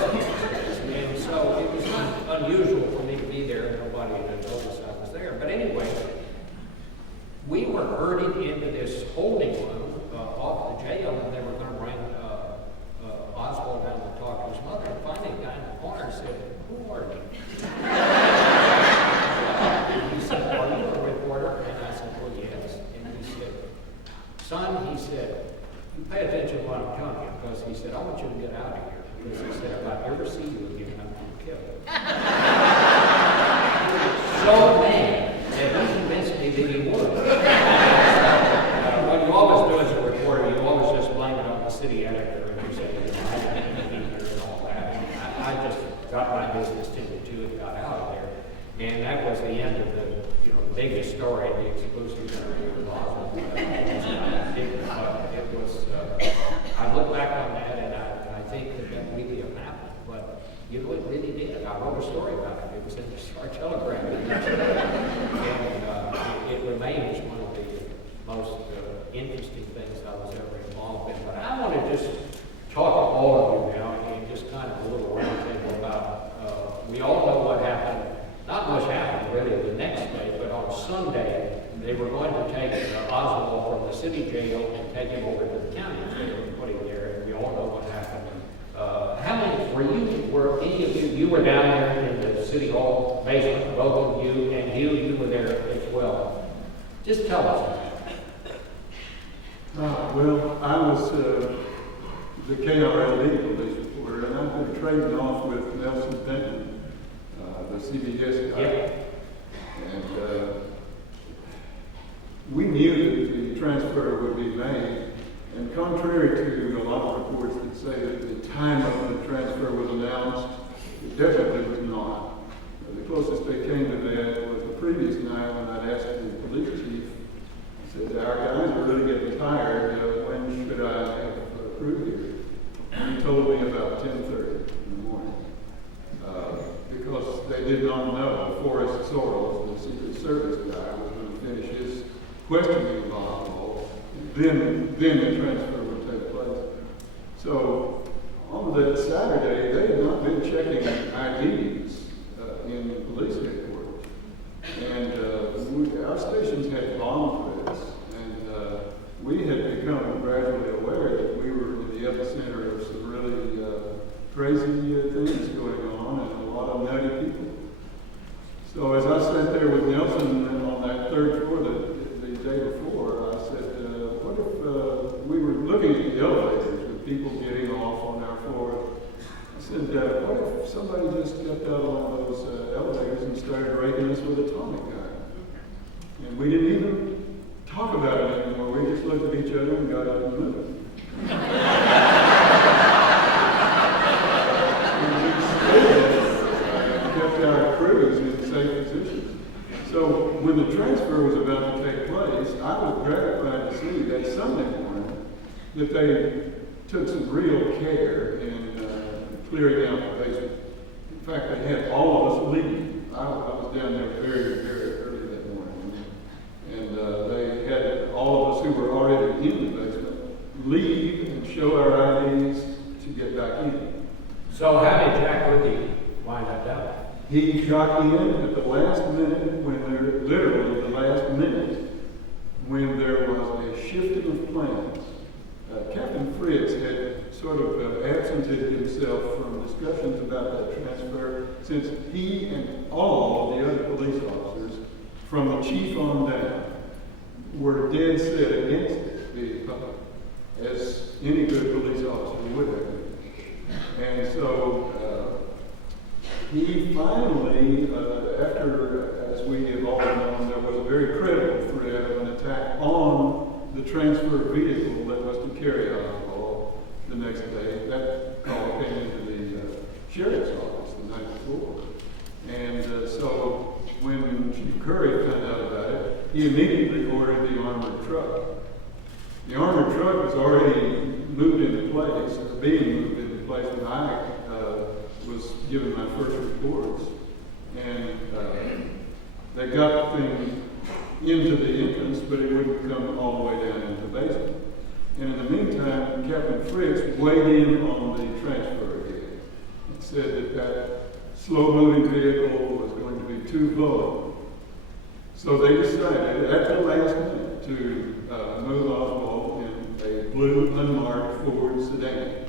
And so it was not unusual for me to be there and nobody had noticed I was there. But anyway, we were herded into this holding room off the jail, and they were going to bring Oswald down to talk to his mother. And finally, a guy in the corner said, "Who are you?" He said, "Are you a reporter?" And I said, "Well, yes." And he said, "Son," he said, "you pay attention to what I'm telling you," because he said, "I want you to get out of here." Because he said, "If I ever see you again, I'm going to kill you." So mad that he convinced me that he would. What you always do as a reporter, you always just blame it on the city editor and you say, "I didn't need her," and all that. And I just got my business tended to and got out of there. And that was the end of the biggest story, the exclusive interview with Oswald. It was, I look back on that and I think that really happened. But it really did. I wrote a story about it. It was in the Star Telegram. And it remains one of the most interesting things I was ever involved in. But I want to just talk to all of you now and just kind of a little roundtable about, we all know what happened. Not much happened really the next day, but on Sunday, they were going to take Oswald from the city jail and take him over to the county jail and put him there, and we all know what happened. How many were any of you were down there in the city hall basement, both of you, and you were there as well. Just tell us. Well, I was the KRLD police reporter, and I've been trading off with Nelson Benton, the CBS guy. Yep. And we knew that the transfer would be made, and contrary to a lot of reports that say that the time of the transfer was announced, it definitely was not. The closest they came to that was the previous night when I'd asked the police chief, I said, "Our guys are really getting tired, when should I have a crew here?" And he told me about 10:30 in the morning. Because they did not know Forrest Sorrells, the Secret Service guy, was going to finish his questioning of Oswald. Then the transfer would take place. So on that Saturday, they had not been checking IDs in the police headquarters. And our stations had bomb threats, and we had become gradually aware that we were in the epicenter of some really crazy things going on and a lot of nutty people. So as I sat there with Nelson on that third floor the day before, I said, what if we were looking at the elevators with people getting off on our floor. I said, what if somebody just stepped out on one of those elevators and started raking us with a Tommy gun? And we didn't even talk about it anymore. We just looked at each other and got up and moved. Kept our crews in safe positions. So when the transfer was about to take place, I was gratified to see that Sunday morning that they took some real care in clearing out the basement. In fact, they had all of us leave. I was down there very, very early that morning. And they had all of us who were already in the basement leave and show our IDs to get back in. So how did Jack Ruby wind up out? He got in at the last minute literally the last minute, when there was a shifting of plans Captain Fritz had sort of absented himself from discussions about that transfer since he and all of the other police officers, from the chief on down, were dead set against it being public, as any good police officer would have been. And so he finally, after, as we have all known, there was a very credible threat of an attack on the transfer vehicle that was to carry Oswald the next day. That call came into the sheriff's office the night before. And so when Chief Curry found out about it, he immediately ordered the armored truck. The armored truck was already moved into place, or being moved into place when I was given my first reports. And they got the thing into the entrance, but it wouldn't come all the way down into the basement. And in the meantime, Captain Fritz weighed in on the transfer again. He said that that slow-moving vehicle was going to be too low. So they decided at the last minute to move Oswald in a blue unmarked Ford sedan,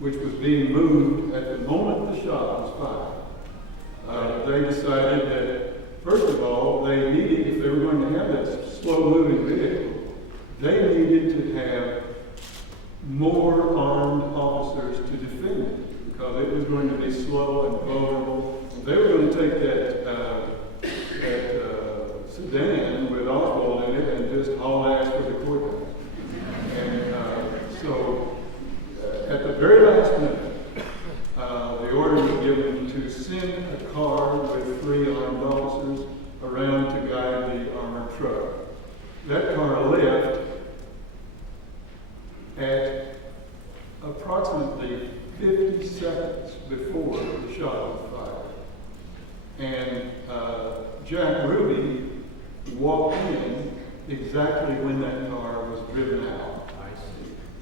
which was being moved at the moment the shot was fired. They decided that, first of all, they needed, if they were going to have this slow-moving vehicle, they needed to have more armed officers to defend it, because it was going to be slow and vulnerable. They were going to take that sedan with Oswald in it and just haul ass for the courthouse. And so at the very last minute, the order was given to send a car with 3 armed officers around to guide the armored truck. That car left at approximately 50 seconds before the shot was fired. And Jack Ruby walked in exactly when that car was driven out.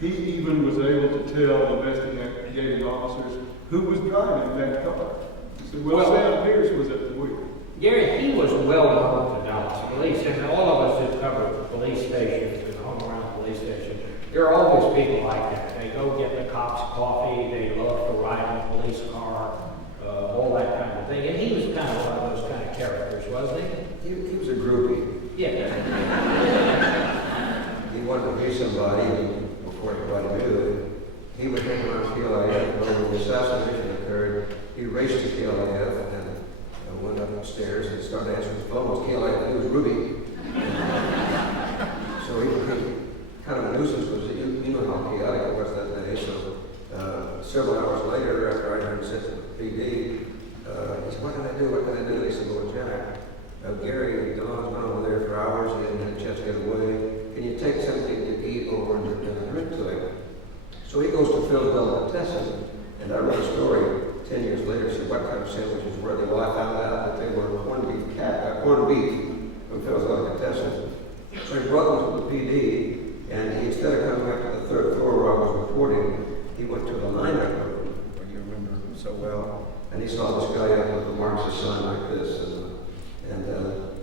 He even was able to tell investigating officers who was driving that car. He said, well, Sam Pierce was at the wheel. Gary, he was well known to Dallas police, and all of us who cover police stations and hung around police stations, there are always people like that. They go get the cops coffee, they love to ride in a police car, all that kind of thing. And he was kind of one of those kind of characters, wasn't he? He was a groupie. Yeah. He wanted to be somebody before everybody knew it. He would hang around KLIF, but when the assassination occurred, he raced to KLIF and went upstairs and started answering the phone. It was KLIF, it was Ruby. So he became kind of a nuisance, because you know how chaotic it was that day. So several hours later, after I heard him sent to the PD, he said, what can I do? What can I do? He said, well, Jack, Gary and Don's been over there for hours. He didn't have a chance to get away. Can you take something to eat over and drink to him? So he goes to Phil's Delicatessen, and I wrote a story 10 years later, said what kind of sandwiches were they? Well, I found out that they were corned beef from Phil's Delicatessen. So he brought them to the PD, and he, instead of coming up to the 3rd floor where I was reporting, he went to the lineup room, where you remember him so well, and he saw this guy up with a Marxist sign like this, and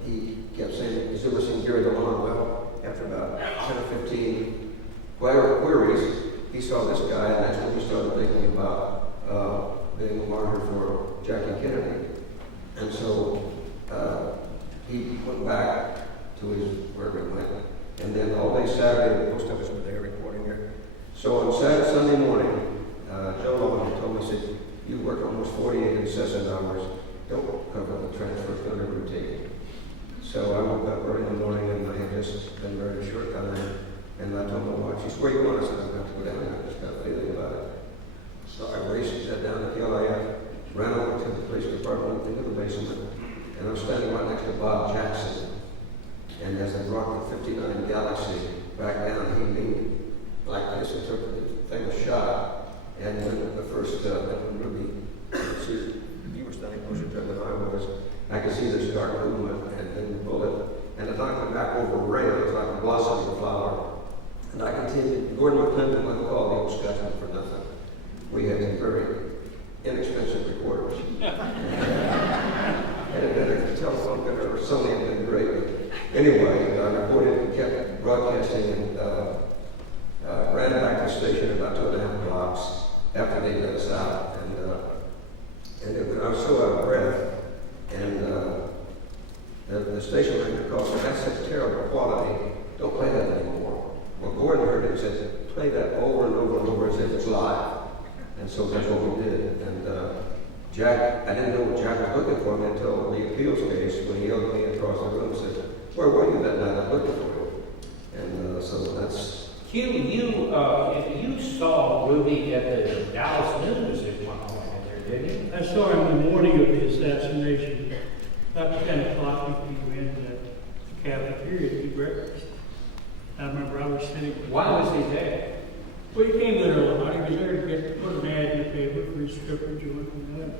he kept saying, has ever seen Gary DeLon? Well, after about 10 or 15 queries, he saw this guy, and that's when he started thinking about being a martyr for Jackie Kennedy. And so he went back to his wherever he went, and then all day Saturday, the post office were there reporting there. So on Sunday morning, Joe Logan told me, he said, you work almost 48 incessant hours, don't cover the transfer under routine. So I woke up early in the morning, and I had just been married a short time, and I told my wife, she said, where you going? I said, I'm going to go down there, I just got a feeling about it. So I raced, sat down to KLIF, ran over to the police department into the basement, and I'm standing right next to Bob Jackson. And as they brought the 59 Galaxy back down, he leaned like this and took the famous shot. And when the first, Ruby, you were standing closer to him than I was, I could see this dark movement and then the bullet. And it knocked me back over rails like a blossom of a flower. And I continued. Gordon McClendon wouldn't call the old Scotsman for nothing. We had some very inexpensive recorders. And it better the telephone better or Sony had been great. But anyway, I reported and kept broadcasting and ran back to Jack, I didn't know Jack was looking for me until the appeals case, when he yelled at me across the room and said, "Where were you that night? I'm looking for you." And so that's... Hugh, you saw Ruby at the Dallas News at one point in there, didn't you? I saw him the morning of the assassination. About 10 o'clock, he went in the cafeteria to eat breakfast. I remember I was sitting with Why was he there? Well, he came there a lot. He was there to put an ad in the paper for his stripper joint and that.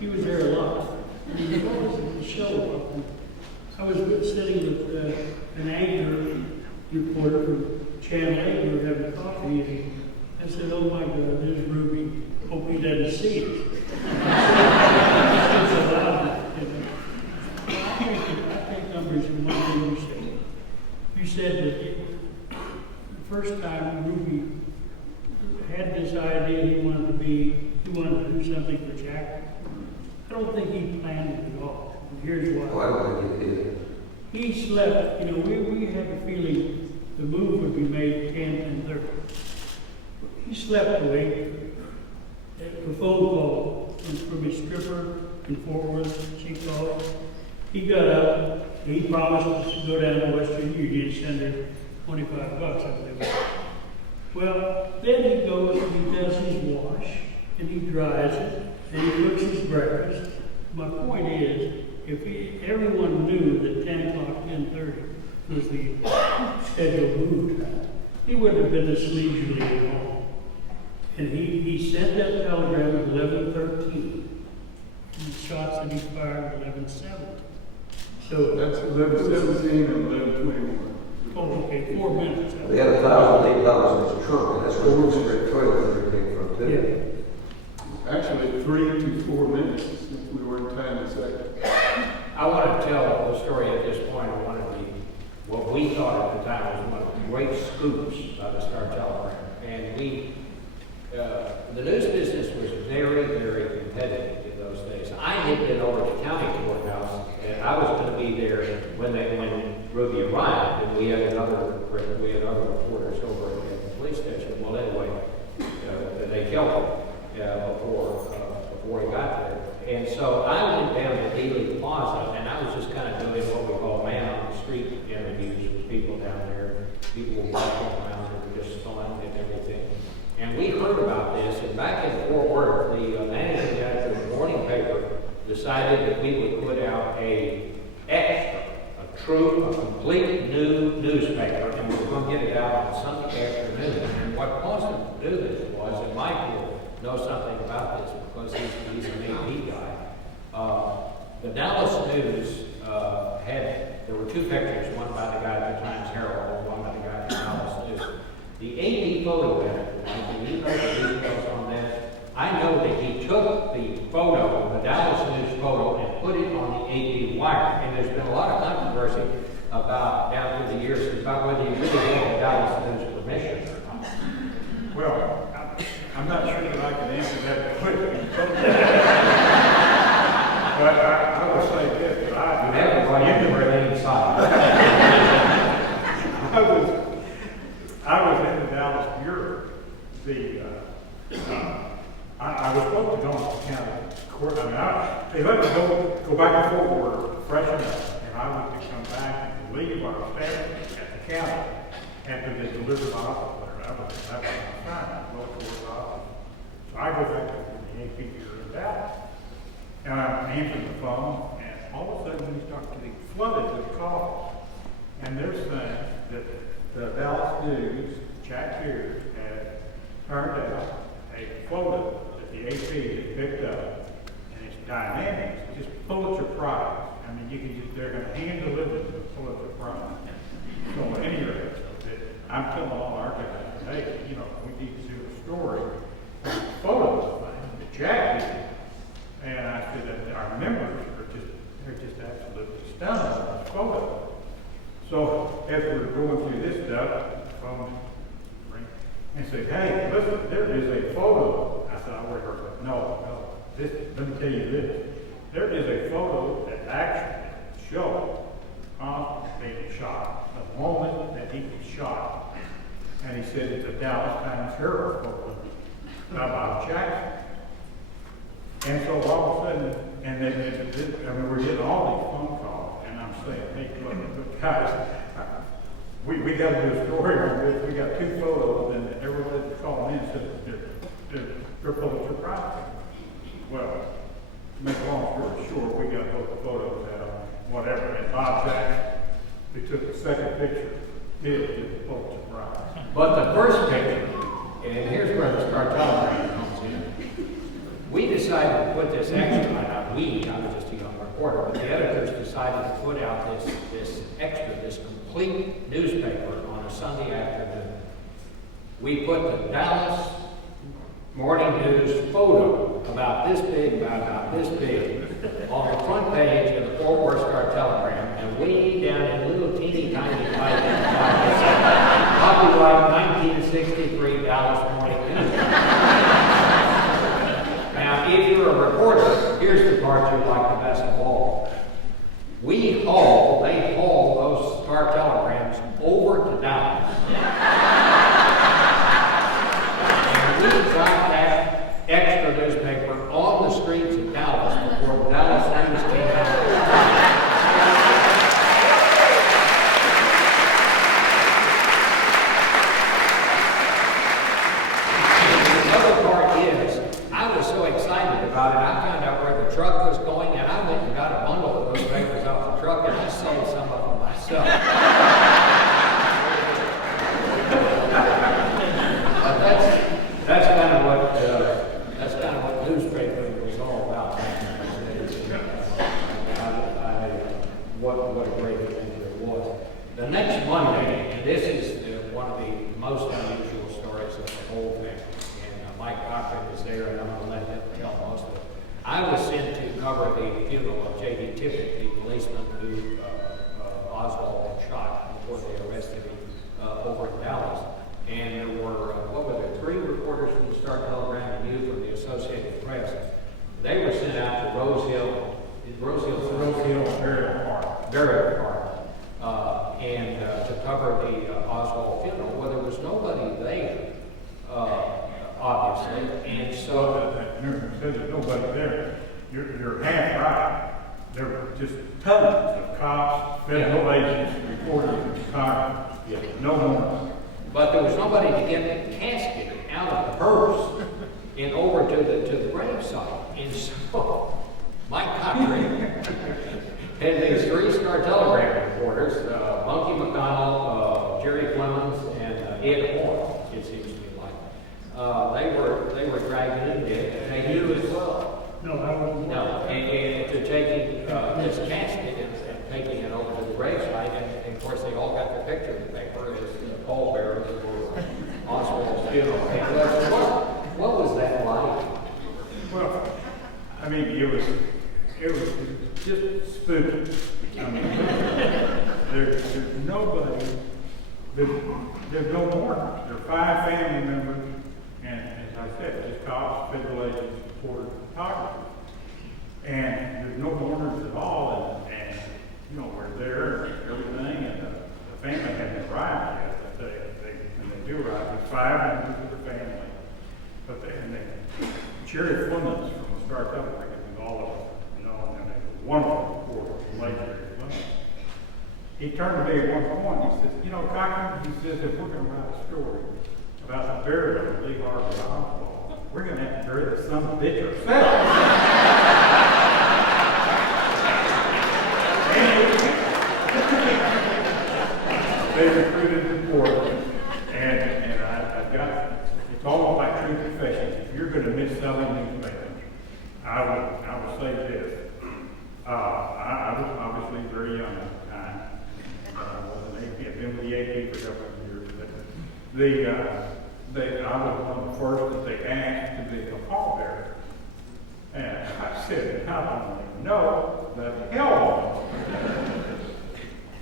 He was there a lot. And he was always at the show. I was sitting with an anchor reporter from Channel 8. We were having coffee, and I said, "Oh my God, there's Ruby. Hope he doesn't see it." It's allowed. I think numbers in one thing you said. You said that the first time Ruby had this idea he wanted to do something for Jack. I don't think he planned it at all. And here's why. Oh, I don't think he did. He slept, we had the feeling the move would be made 10 and 30. He slept away. A phone call from his stripper in Fort Worth. She called. He got up. He promised to go down to Western Union, send her $25, I believe. Well, then he goes and he does his wash, and he dries it, and he cooks his breakfast. My point is, if everyone knew that 10 o'clock, 10:30 was the scheduled move time, he wouldn't have been this leisurely at all. And he sent that telegram at 11:13. The shots that he fired at 11:17. So That's 11:17 and 11:21. oh, okay, 4 minutes. They had $1,008 in his trunk, and that's where the cigarette toilet paper came from, too. Yeah. Actually, 3 to 4 minutes, if we were in time a second. I want to tell the story at this point of one of what we thought at the time was one of the great scoops by the Star Telegram. And the news business was very, very competitive in those days. I had been over to the county courthouse, and I was going to be there when Ruby arrived, and we had other reporters over at the police station. Well, anyway, they killed him before he got there. And so I went down to Ely Plaza, and I was just kind of doing what we call man on the street interviews with people down there. People were walking around and were just stunned and everything. And we heard about this, and back in Fort Worth, the managing editor of the morning paper decided that we would put out a complete new newspaper, and we were going to get it out on Sunday afternoon. And what caused them to do this was, and Mike will know something about this because he's an AP guy. The Dallas News there were two pictures, one by the guy at the Times Herald and one by the guy at the Dallas News. The AP photo editor, Mike, do you know the details on that? I know that he took the photo, the Dallas News photo, and put it on the AP wire. And there's been a lot of controversy down through the years about whether you really had the Dallas News permission or not. Well, I'm not sure that I can answer that quickly. But I will say this, that I have right into where they inside. I was in the Dallas Bureau. I was supposed to go on the county court. They let me go back and forth, freshen up, and I was to come back and leave our family at the county after they delivered my office letter. That was my assignment, go to the office. So I go back to the AP Bureau in Dallas, and I'm answering the phone, and all of a sudden we start getting flooded with calls. And they're saying that the Dallas News, Jack Hughes, had turned out a photo that the AP had picked up, and it's dynamic, it's just Pulitzer Prize. I mean, they're going to hand deliver the Pulitzer Prize. So at any rate, I'm telling all our guys, hey, we need to do a story, photos that Jack did. And I said that our members they're just absolutely stunned on this photo. So as we were going through this stuff, the phone rang and said, hey, listen, there is a photo. I said, I already heard that. No, let me tell you this. There is a photo that actually shows being shot, the moment that he was shot. And he said it's a Dallas Times Herald photo by Bob Jackson. And so all of a sudden, and then, I mean, we're getting all these phone calls, and I'm saying, hey, look, guys, we got to do a story on this. We got 2 photos, and everybody's calling in and said they're Pulitzer Prize. Well, to make a long story short, we got both the photos out, whatever, and Bob Jackson, who took the second picture, did the Pulitzer Prize. But the first picture, and here's where the Star Telegram comes in. We decided to put this extra, not we, I was just a young reporter, but the editors decided to put out this extra, this complete newspaper on a Sunday afternoon. We put the Dallas Morning News photo about this big, about this big, on the front page of the Fort Worth Star Telegram, and way down in little teeny tiny writing, copyright 1963 Dallas Morning News. Now, if you're a reporter, here's the part you like the best of all. They haul those Star Telegrams over to Dallas. And we got that extra newspaper on the streets of Dallas before the Dallas News came out. About it. I found out where the truck was going, and I went and got a bundle of those papers off the truck, and I sold some of them myself. But that's kind of what newspapering was all about. What a great adventure it was. The next Monday, and this is one of the most unusual stories of the whole thing. Mike Parkland is there, and I'm going to let him tell most of it. I was sent to cover the funeral of J.D. Tippett, the policeman who Oswald had shot before they arrested him over in Dallas. And there were, 3 reporters from the Star Telegram and you from the Associated Press. They were sent out to Rose Hill Burial Park, and to cover the Oswald funeral. Well, there was nobody there. Obviously, and so says there's nobody there. You're half right. There were just tons of cops, federal agents, reporters, and photographers. No more. But there was nobody to get the casket out of the hearse and over to the gravesite. And so Mike Cochran had these 3 Star Telegram reporters: Bunky McConnell, Jerry Clemens, and Ed Horn. It seems to me like they were dragging it in. They knew as well. No, I wasn't. No, and to taking this casket and taking it over to the gravesite, and of course they all got the picture in the paper as pallbearers for Oswald's funeral. What was that like? Well, I mean, it was just spooky. I mean, there's nobody. There's no mourners. There are 5 family members, and as I said, just cops, federal agents, reporters, photographers. And there's no mourners at all, and you know, we're there and everything, and the family hasn't arrived yet, but when they do arrive, there's 5 members of the family. But Jerry Clemens from the Star Telegram with all of us, you know, and they were wonderful reporter, late Jerry Clemens. He turned to me at one point and he says, you know, Cochran, he says, if we're going to write a story about the burial of Lee Harvey Oswald, we're going to have to bury the son of a bitch ourselves. They recruited reporters, and I've got, it's almost like true confessions. If you're going to miss selling newspapers, I would say this. I was obviously very young at the time. I wasn't AP. I've been with the AP for a couple of years. But I was one of the first that they asked to be a pallbearer. And I said, I don't even know the hell.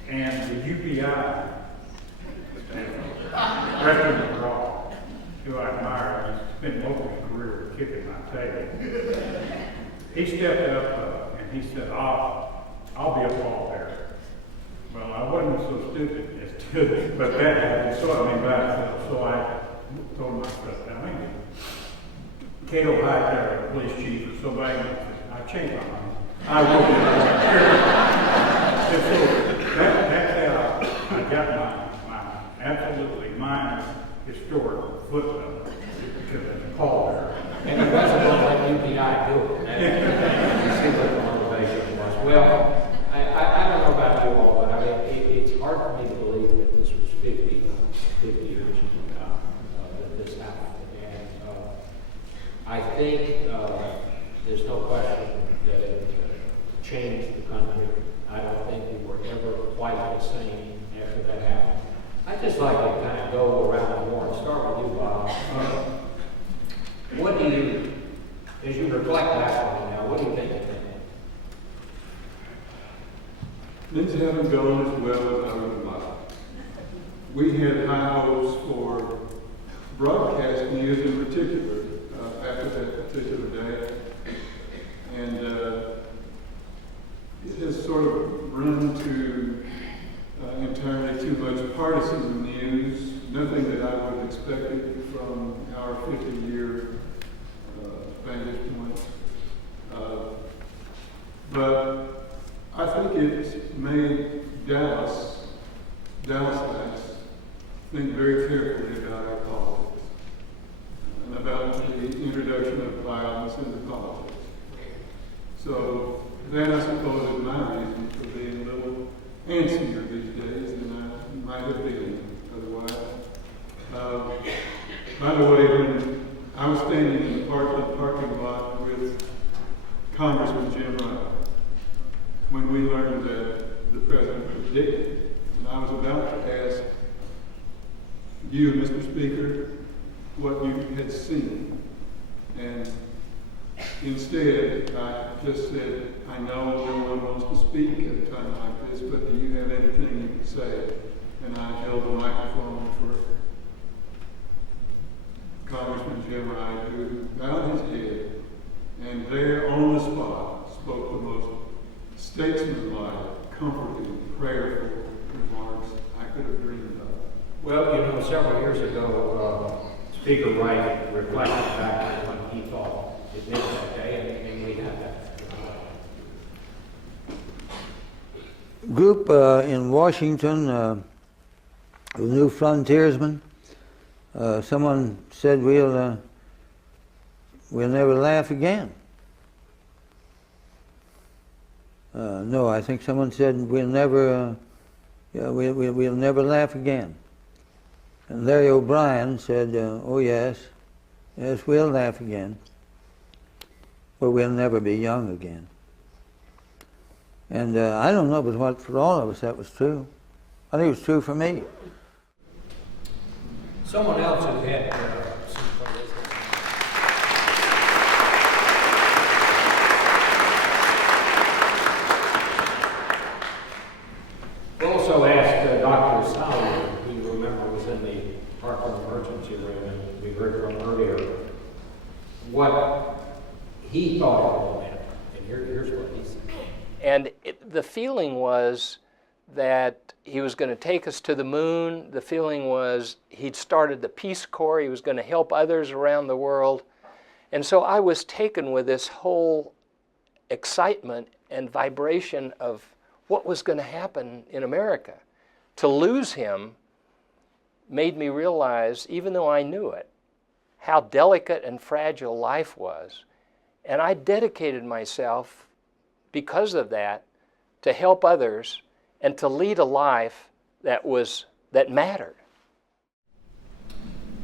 And the UPI, Preston McGraw, who I admire, he spent most of his career kicking my tail. He stepped up and he said, I'll be a pallbearer. Well, I wasn't so stupid as to, but that happened, so I mean, so I told myself, now, Cato Hightower, police chief, or somebody, I changed my mind. I will be. And so that's how I got my absolutely minor historic footnote, because it's a call there. And he wasn't going to let UBI do it. You see what the motivation was. Well, I don't know about you all, but I mean, it's hard for me to believe that this was 50 years ago that this happened. And I think there's no question that it changed the country. I don't think we were ever quite the same after that happened. I'd just like to kind of go around the horn. Start with you, Bob. What do you, as you reflect back on it now, what do you think of that? Things haven't gone as well as I would like. We had high hopes for broadcast news in particular after that particular day. And it has sort of run to entirely too much partisan news, nothing that I would have expected from our 50-year vantage point. But I think it's made Dallas think very carefully about our politics and about the introduction of violence into politics. So that, I suppose, is my reason for being a little antsier these days than I might have been otherwise. By the way, when I was standing in the Parkland parking lot with Congressman Jim Wright when we learned that the president was dead, and I was about to ask you, Mr. Speaker, what you had seen. And instead, I just said, I know no one wants to speak at a time like this, but do you have anything you can say? And I held the microphone for Congressman Jim Wright, who bowed his head, and there on the spot spoke the most statesmanlike, comforting, prayerful remarks I could have dreamed of. Well, you know, several years ago, Speaker Wright reflected back on what he thought it meant that day, and we had that. Group in Washington, the New Frontiersmen, someone said we'll never laugh again. No, I think someone said we'll never laugh again. And Larry O'Brien said, oh yes, we'll laugh again, but we'll never be young again. And I don't know, but what for all of us that was true. I think it was true for me. Someone else who had some we also asked Dr. Oswald, who you remember was in the Parkland emergency room, and we heard from earlier, what he thought it meant. And here's what he said. And the feeling was that he was going to take us to the moon. The feeling was he'd started the Peace Corps. He was going to help others around the world. And so I was taken with this whole excitement and vibration of what was going to happen in America. To lose him made me realize, even though I knew it, how delicate and fragile life was. And I dedicated myself because of that to help others and to lead a life that mattered.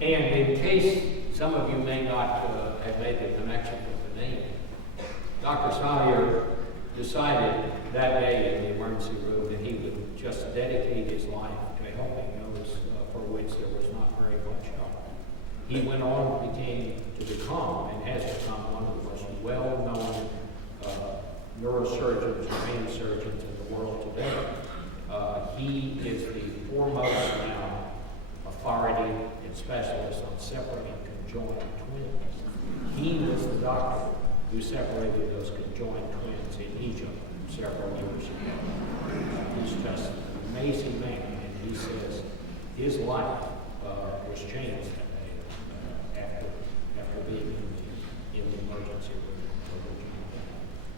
And in case some of you may not have made the connection with the name, Dr. Sawyer decided that day in the emergency room that he would just dedicate his life to helping those for which there was not very much help. He went on to become and has become one of the most well-known neurosurgeons, brain surgeons in the world today. He is the foremost now authority and specialist on separate and conjoined twins. He was the doctor who separated those conjoined twins in Egypt several years ago. He's just an amazing man, and he says his life was changed that day after being in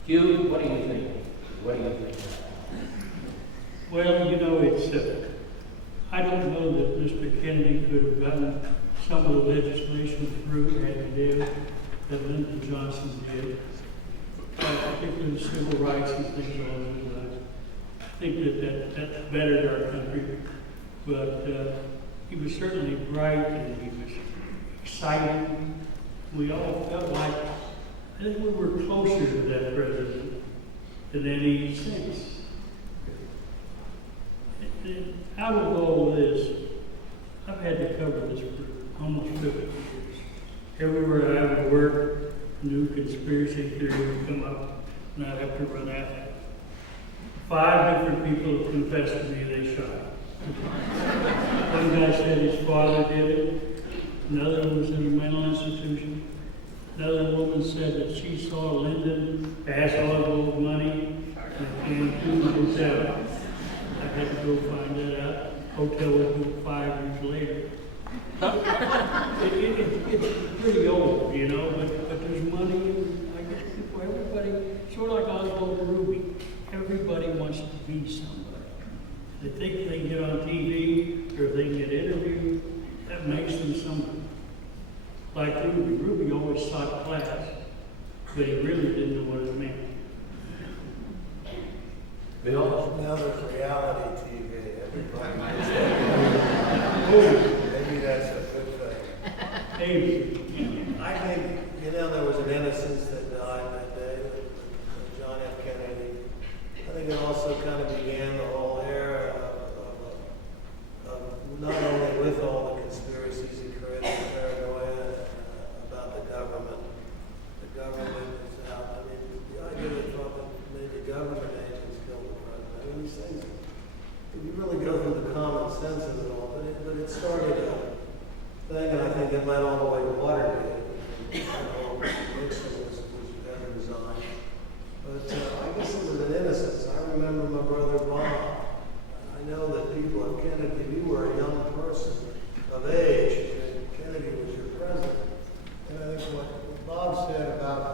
Hugh, what do you think? What do you think? Well, you know, I don't know that Mr. Kennedy could have gotten some of the legislation through had he did that Lyndon Johnson did, particularly civil rights and things along those lines. I think that bettered our country, but he was certainly bright and he was exciting. We all felt like, I think we were closer to that president than any since. And out of all this, I've had to cover this for almost 50 years. Everywhere I would work, new conspiracy theory would come up, and I'd have to run after it. 5 different people have confessed to me they shot him. One guy said his father did it. Another one was in a mental institution. Another woman said that she saw Lyndon pass Oswald money and to the hotel. I had to go find that out. Hotel was built 5 years later. It's pretty old, you know, but there's money, and I guess people, everybody, sort of like Oswald and Ruby, everybody wants to be somebody. They think they can get on TV, or if they can get interviewed, that makes them somebody. Like Ruby. Ruby always sought class, but he really didn't know what it meant. Bill? Now there's reality TV. Everybody gets that. Maybe that's a good thing. Hey, I think, you know, there was an innocence that died that day with John F. Kennedy. I think it also kind of began the whole era of not only with all the conspiracies he created, paranoia about the government. The government is out. I mean, the idea that maybe government agents killed the president. I mean, these things, you really go through the common sense of it all, but it started a thing, and I think it led all the way to Watergate. Nixon was then resigned. But I guess it was an innocence. I remember my brother Bob. I know that people at Kennedy, you were a young person of age, and Kennedy was your president. And I think what Bob said about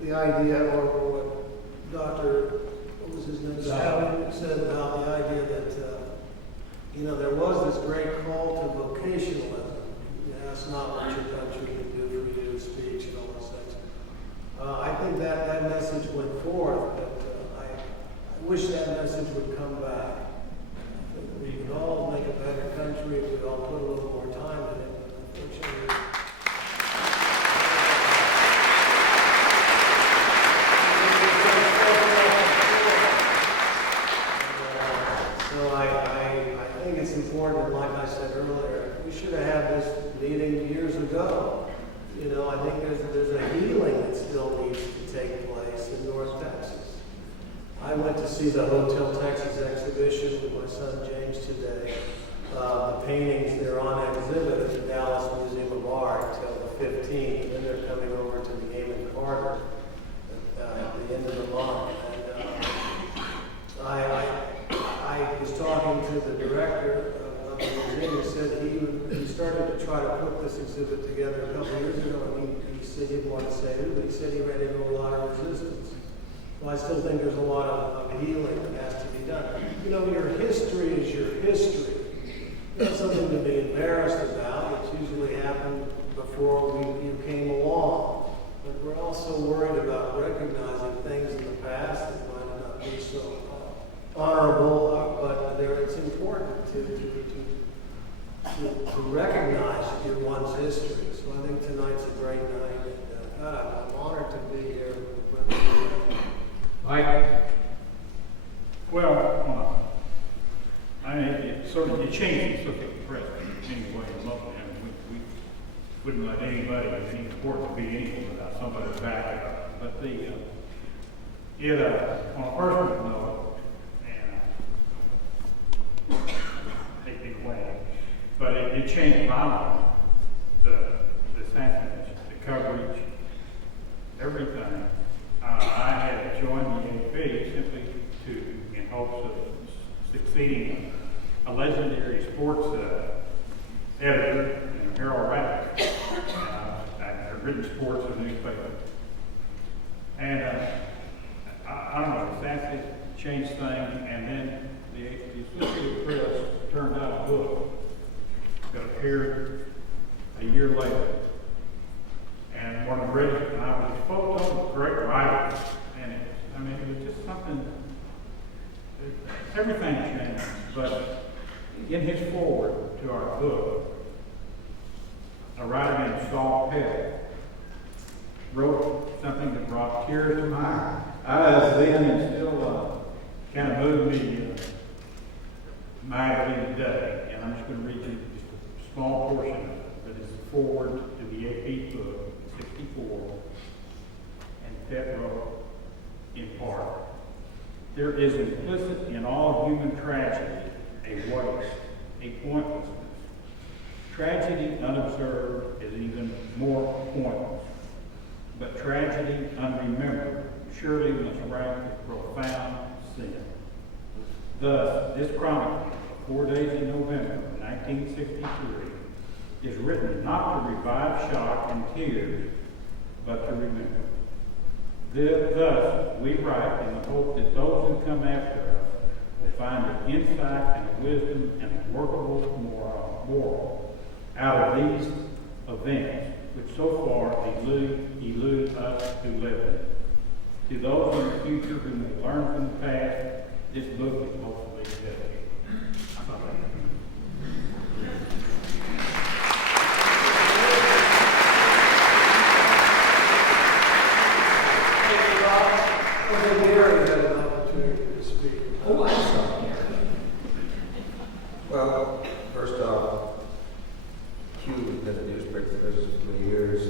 the idea, or what Dr. what was his name? Sally said about the idea that, you know, there was this great call to vocationalism. That's not what your country can do for you, speech and all those things. I think that message went forth, but I wish that message would come back. I think we could all make a better country if we all put a little more time in it, but unfortunately. So I think it's important, like I said earlier, we should have had this meeting years ago. You know, I think there's a healing that still needs to take place in North Texas. I went to see the Hotel Texas exhibition with my son James today. The paintings, they're on exhibit at the Dallas Museum of Art till the 15th, and then they're coming over to the Game and Carter at the end of the month. And I was talking to the director of the museum. He said he started to try to put this exhibit together a couple years ago, and he said he didn't want to say who, but he said he ran into a lot of resistance. Well, I still think there's a lot of healing that has to be done. You know, your history is your history. It's not something to be embarrassed about. It's usually happened before you came along. But we're also worried about recognizing things in the past that might not be so honorable, but it's important to recognize your one's history. So I think tonight's a great night, and God, I'm honored to be here with you. Mike? Well, it changes look at the president anyway. We wouldn't let anybody of any importance be anything without somebody to back it up. But on a personal note, and I hate being away, but it changed my life. The assassination, the coverage, everything. I had joined the JFK simply in hopes of succeeding a legendary sports editor named Harold Rabbit. I'd written sports in the newspaper. And hell. Wrote something that brought tears to my eyes then and still kind of moved me mightily today. And I'm just going to read you just a small portion of it, but it's a forward to the AP book, 64, and Pet wrote in part, "There is implicit in all human tragedy a waste, a pointlessness. Tragedy unobserved is even more pointless. But tragedy unremembered surely must rank with profound sin. Thus, this chronicle of 4 days in November 1963 is written not to revive shock and tears, but to remember. Thus, we write in the hope that those who come after us will find an insight and a wisdom and a workable moral out of these events, which so far elude us who live in it. To those in the future who may learn from the past, this book is hopefully dedicated." Gary had an opportunity to speak. Oh, I'm sorry. Well, first off, Hugh has been in the newspaper business for many years,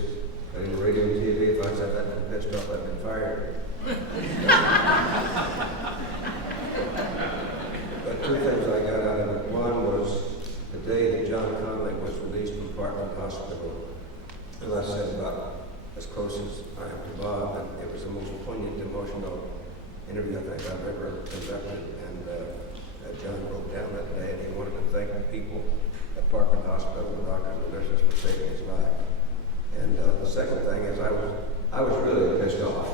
and radio and TV. If I said that and pissed off, I've been fired. But two things I got out of it. One was the day that John Conley was released from Parkland Hospital, and I said about as close as I am to Bob, and it was the most poignant, emotional interview I think I've ever conducted. And John broke down that day, and he wanted to thank the people at Parkland Hospital, the doctors and the nurses, for saving his life. And the second thing is I was really pissed off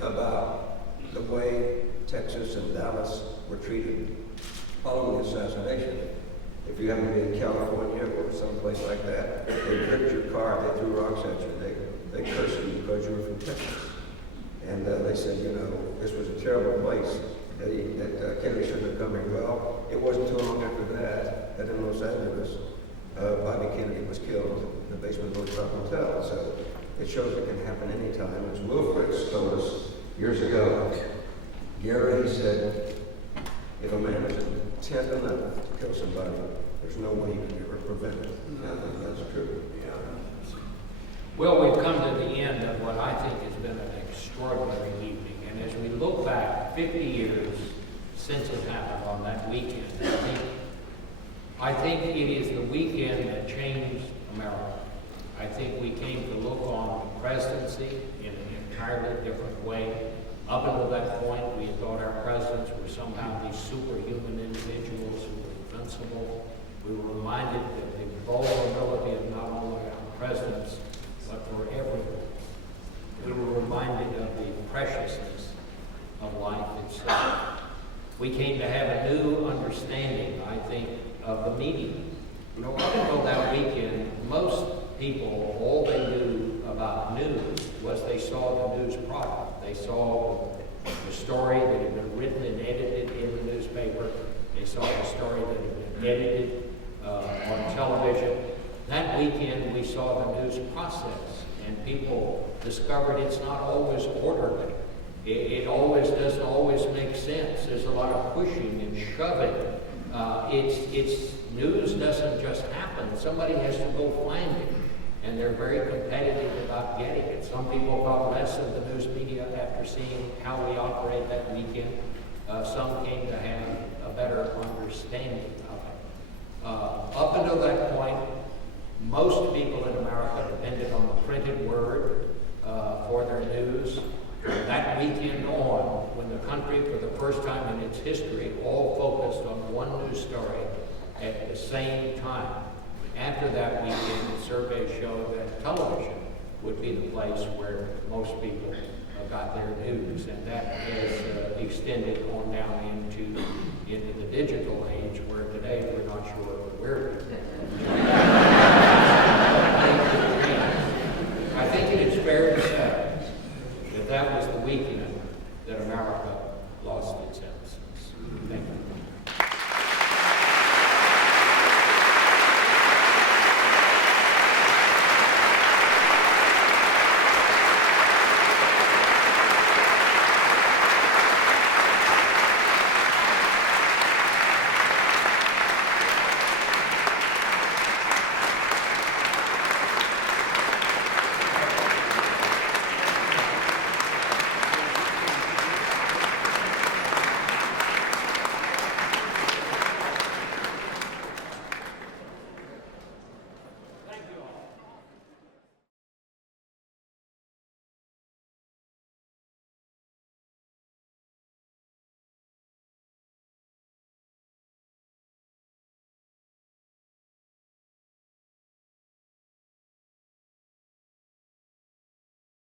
about the way Texas and Dallas were treated following the assassination. If you happen to be in California or someplace like that, they ripped your car, they threw rocks at you, they cursed you because you were from Texas. And they said, you know, this was a terrible place, that Kennedy shouldn't have come here. Well, it wasn't too long after that in Los Angeles, Bobby Kennedy was killed in the basement of the Hotel. So it shows it can happen anytime. As Will Fritz told us years ago, Gary said, if a man is intent enough to kill somebody, there's no way you can ever prevent it. And I think that's true. Well, we've come to the end of what I think has been an extraordinary evening. And as we look back 50 years since it happened on that weekend, I think it is the weekend that changed America. I think we came to look on the presidency in an entirely different way. Up until that point, we thought our presidents were somehow these superhuman individuals who were invincible. We were reminded of the vulnerability of not only our presidents, but for everyone. We were reminded of the preciousness of life itself. We came to have a new understanding, I think, of the media. You know, up until that weekend, most people, all they knew about news was they saw the news product. They saw the story that had been written and edited in the newspaper. They saw the story that had been edited on television. That weekend, we saw the news process, and people discovered it's not always orderly. It always doesn't always make sense. There's a lot of pushing and shoving. It's news doesn't just happen. Somebody has to go find it, and they're very competitive about getting it. Some people thought less of the news media after seeing how we operate that weekend. Some came to have a better understanding of it. Up until that point, most people in America depended on the printed word for their news. That weekend on, when the country, for the first time in its history, all focused on one news story at the same time. After that weekend, the surveys showed that television would be the place where most people got their news, and that has extended on down into the digital age, where today we're not sure where people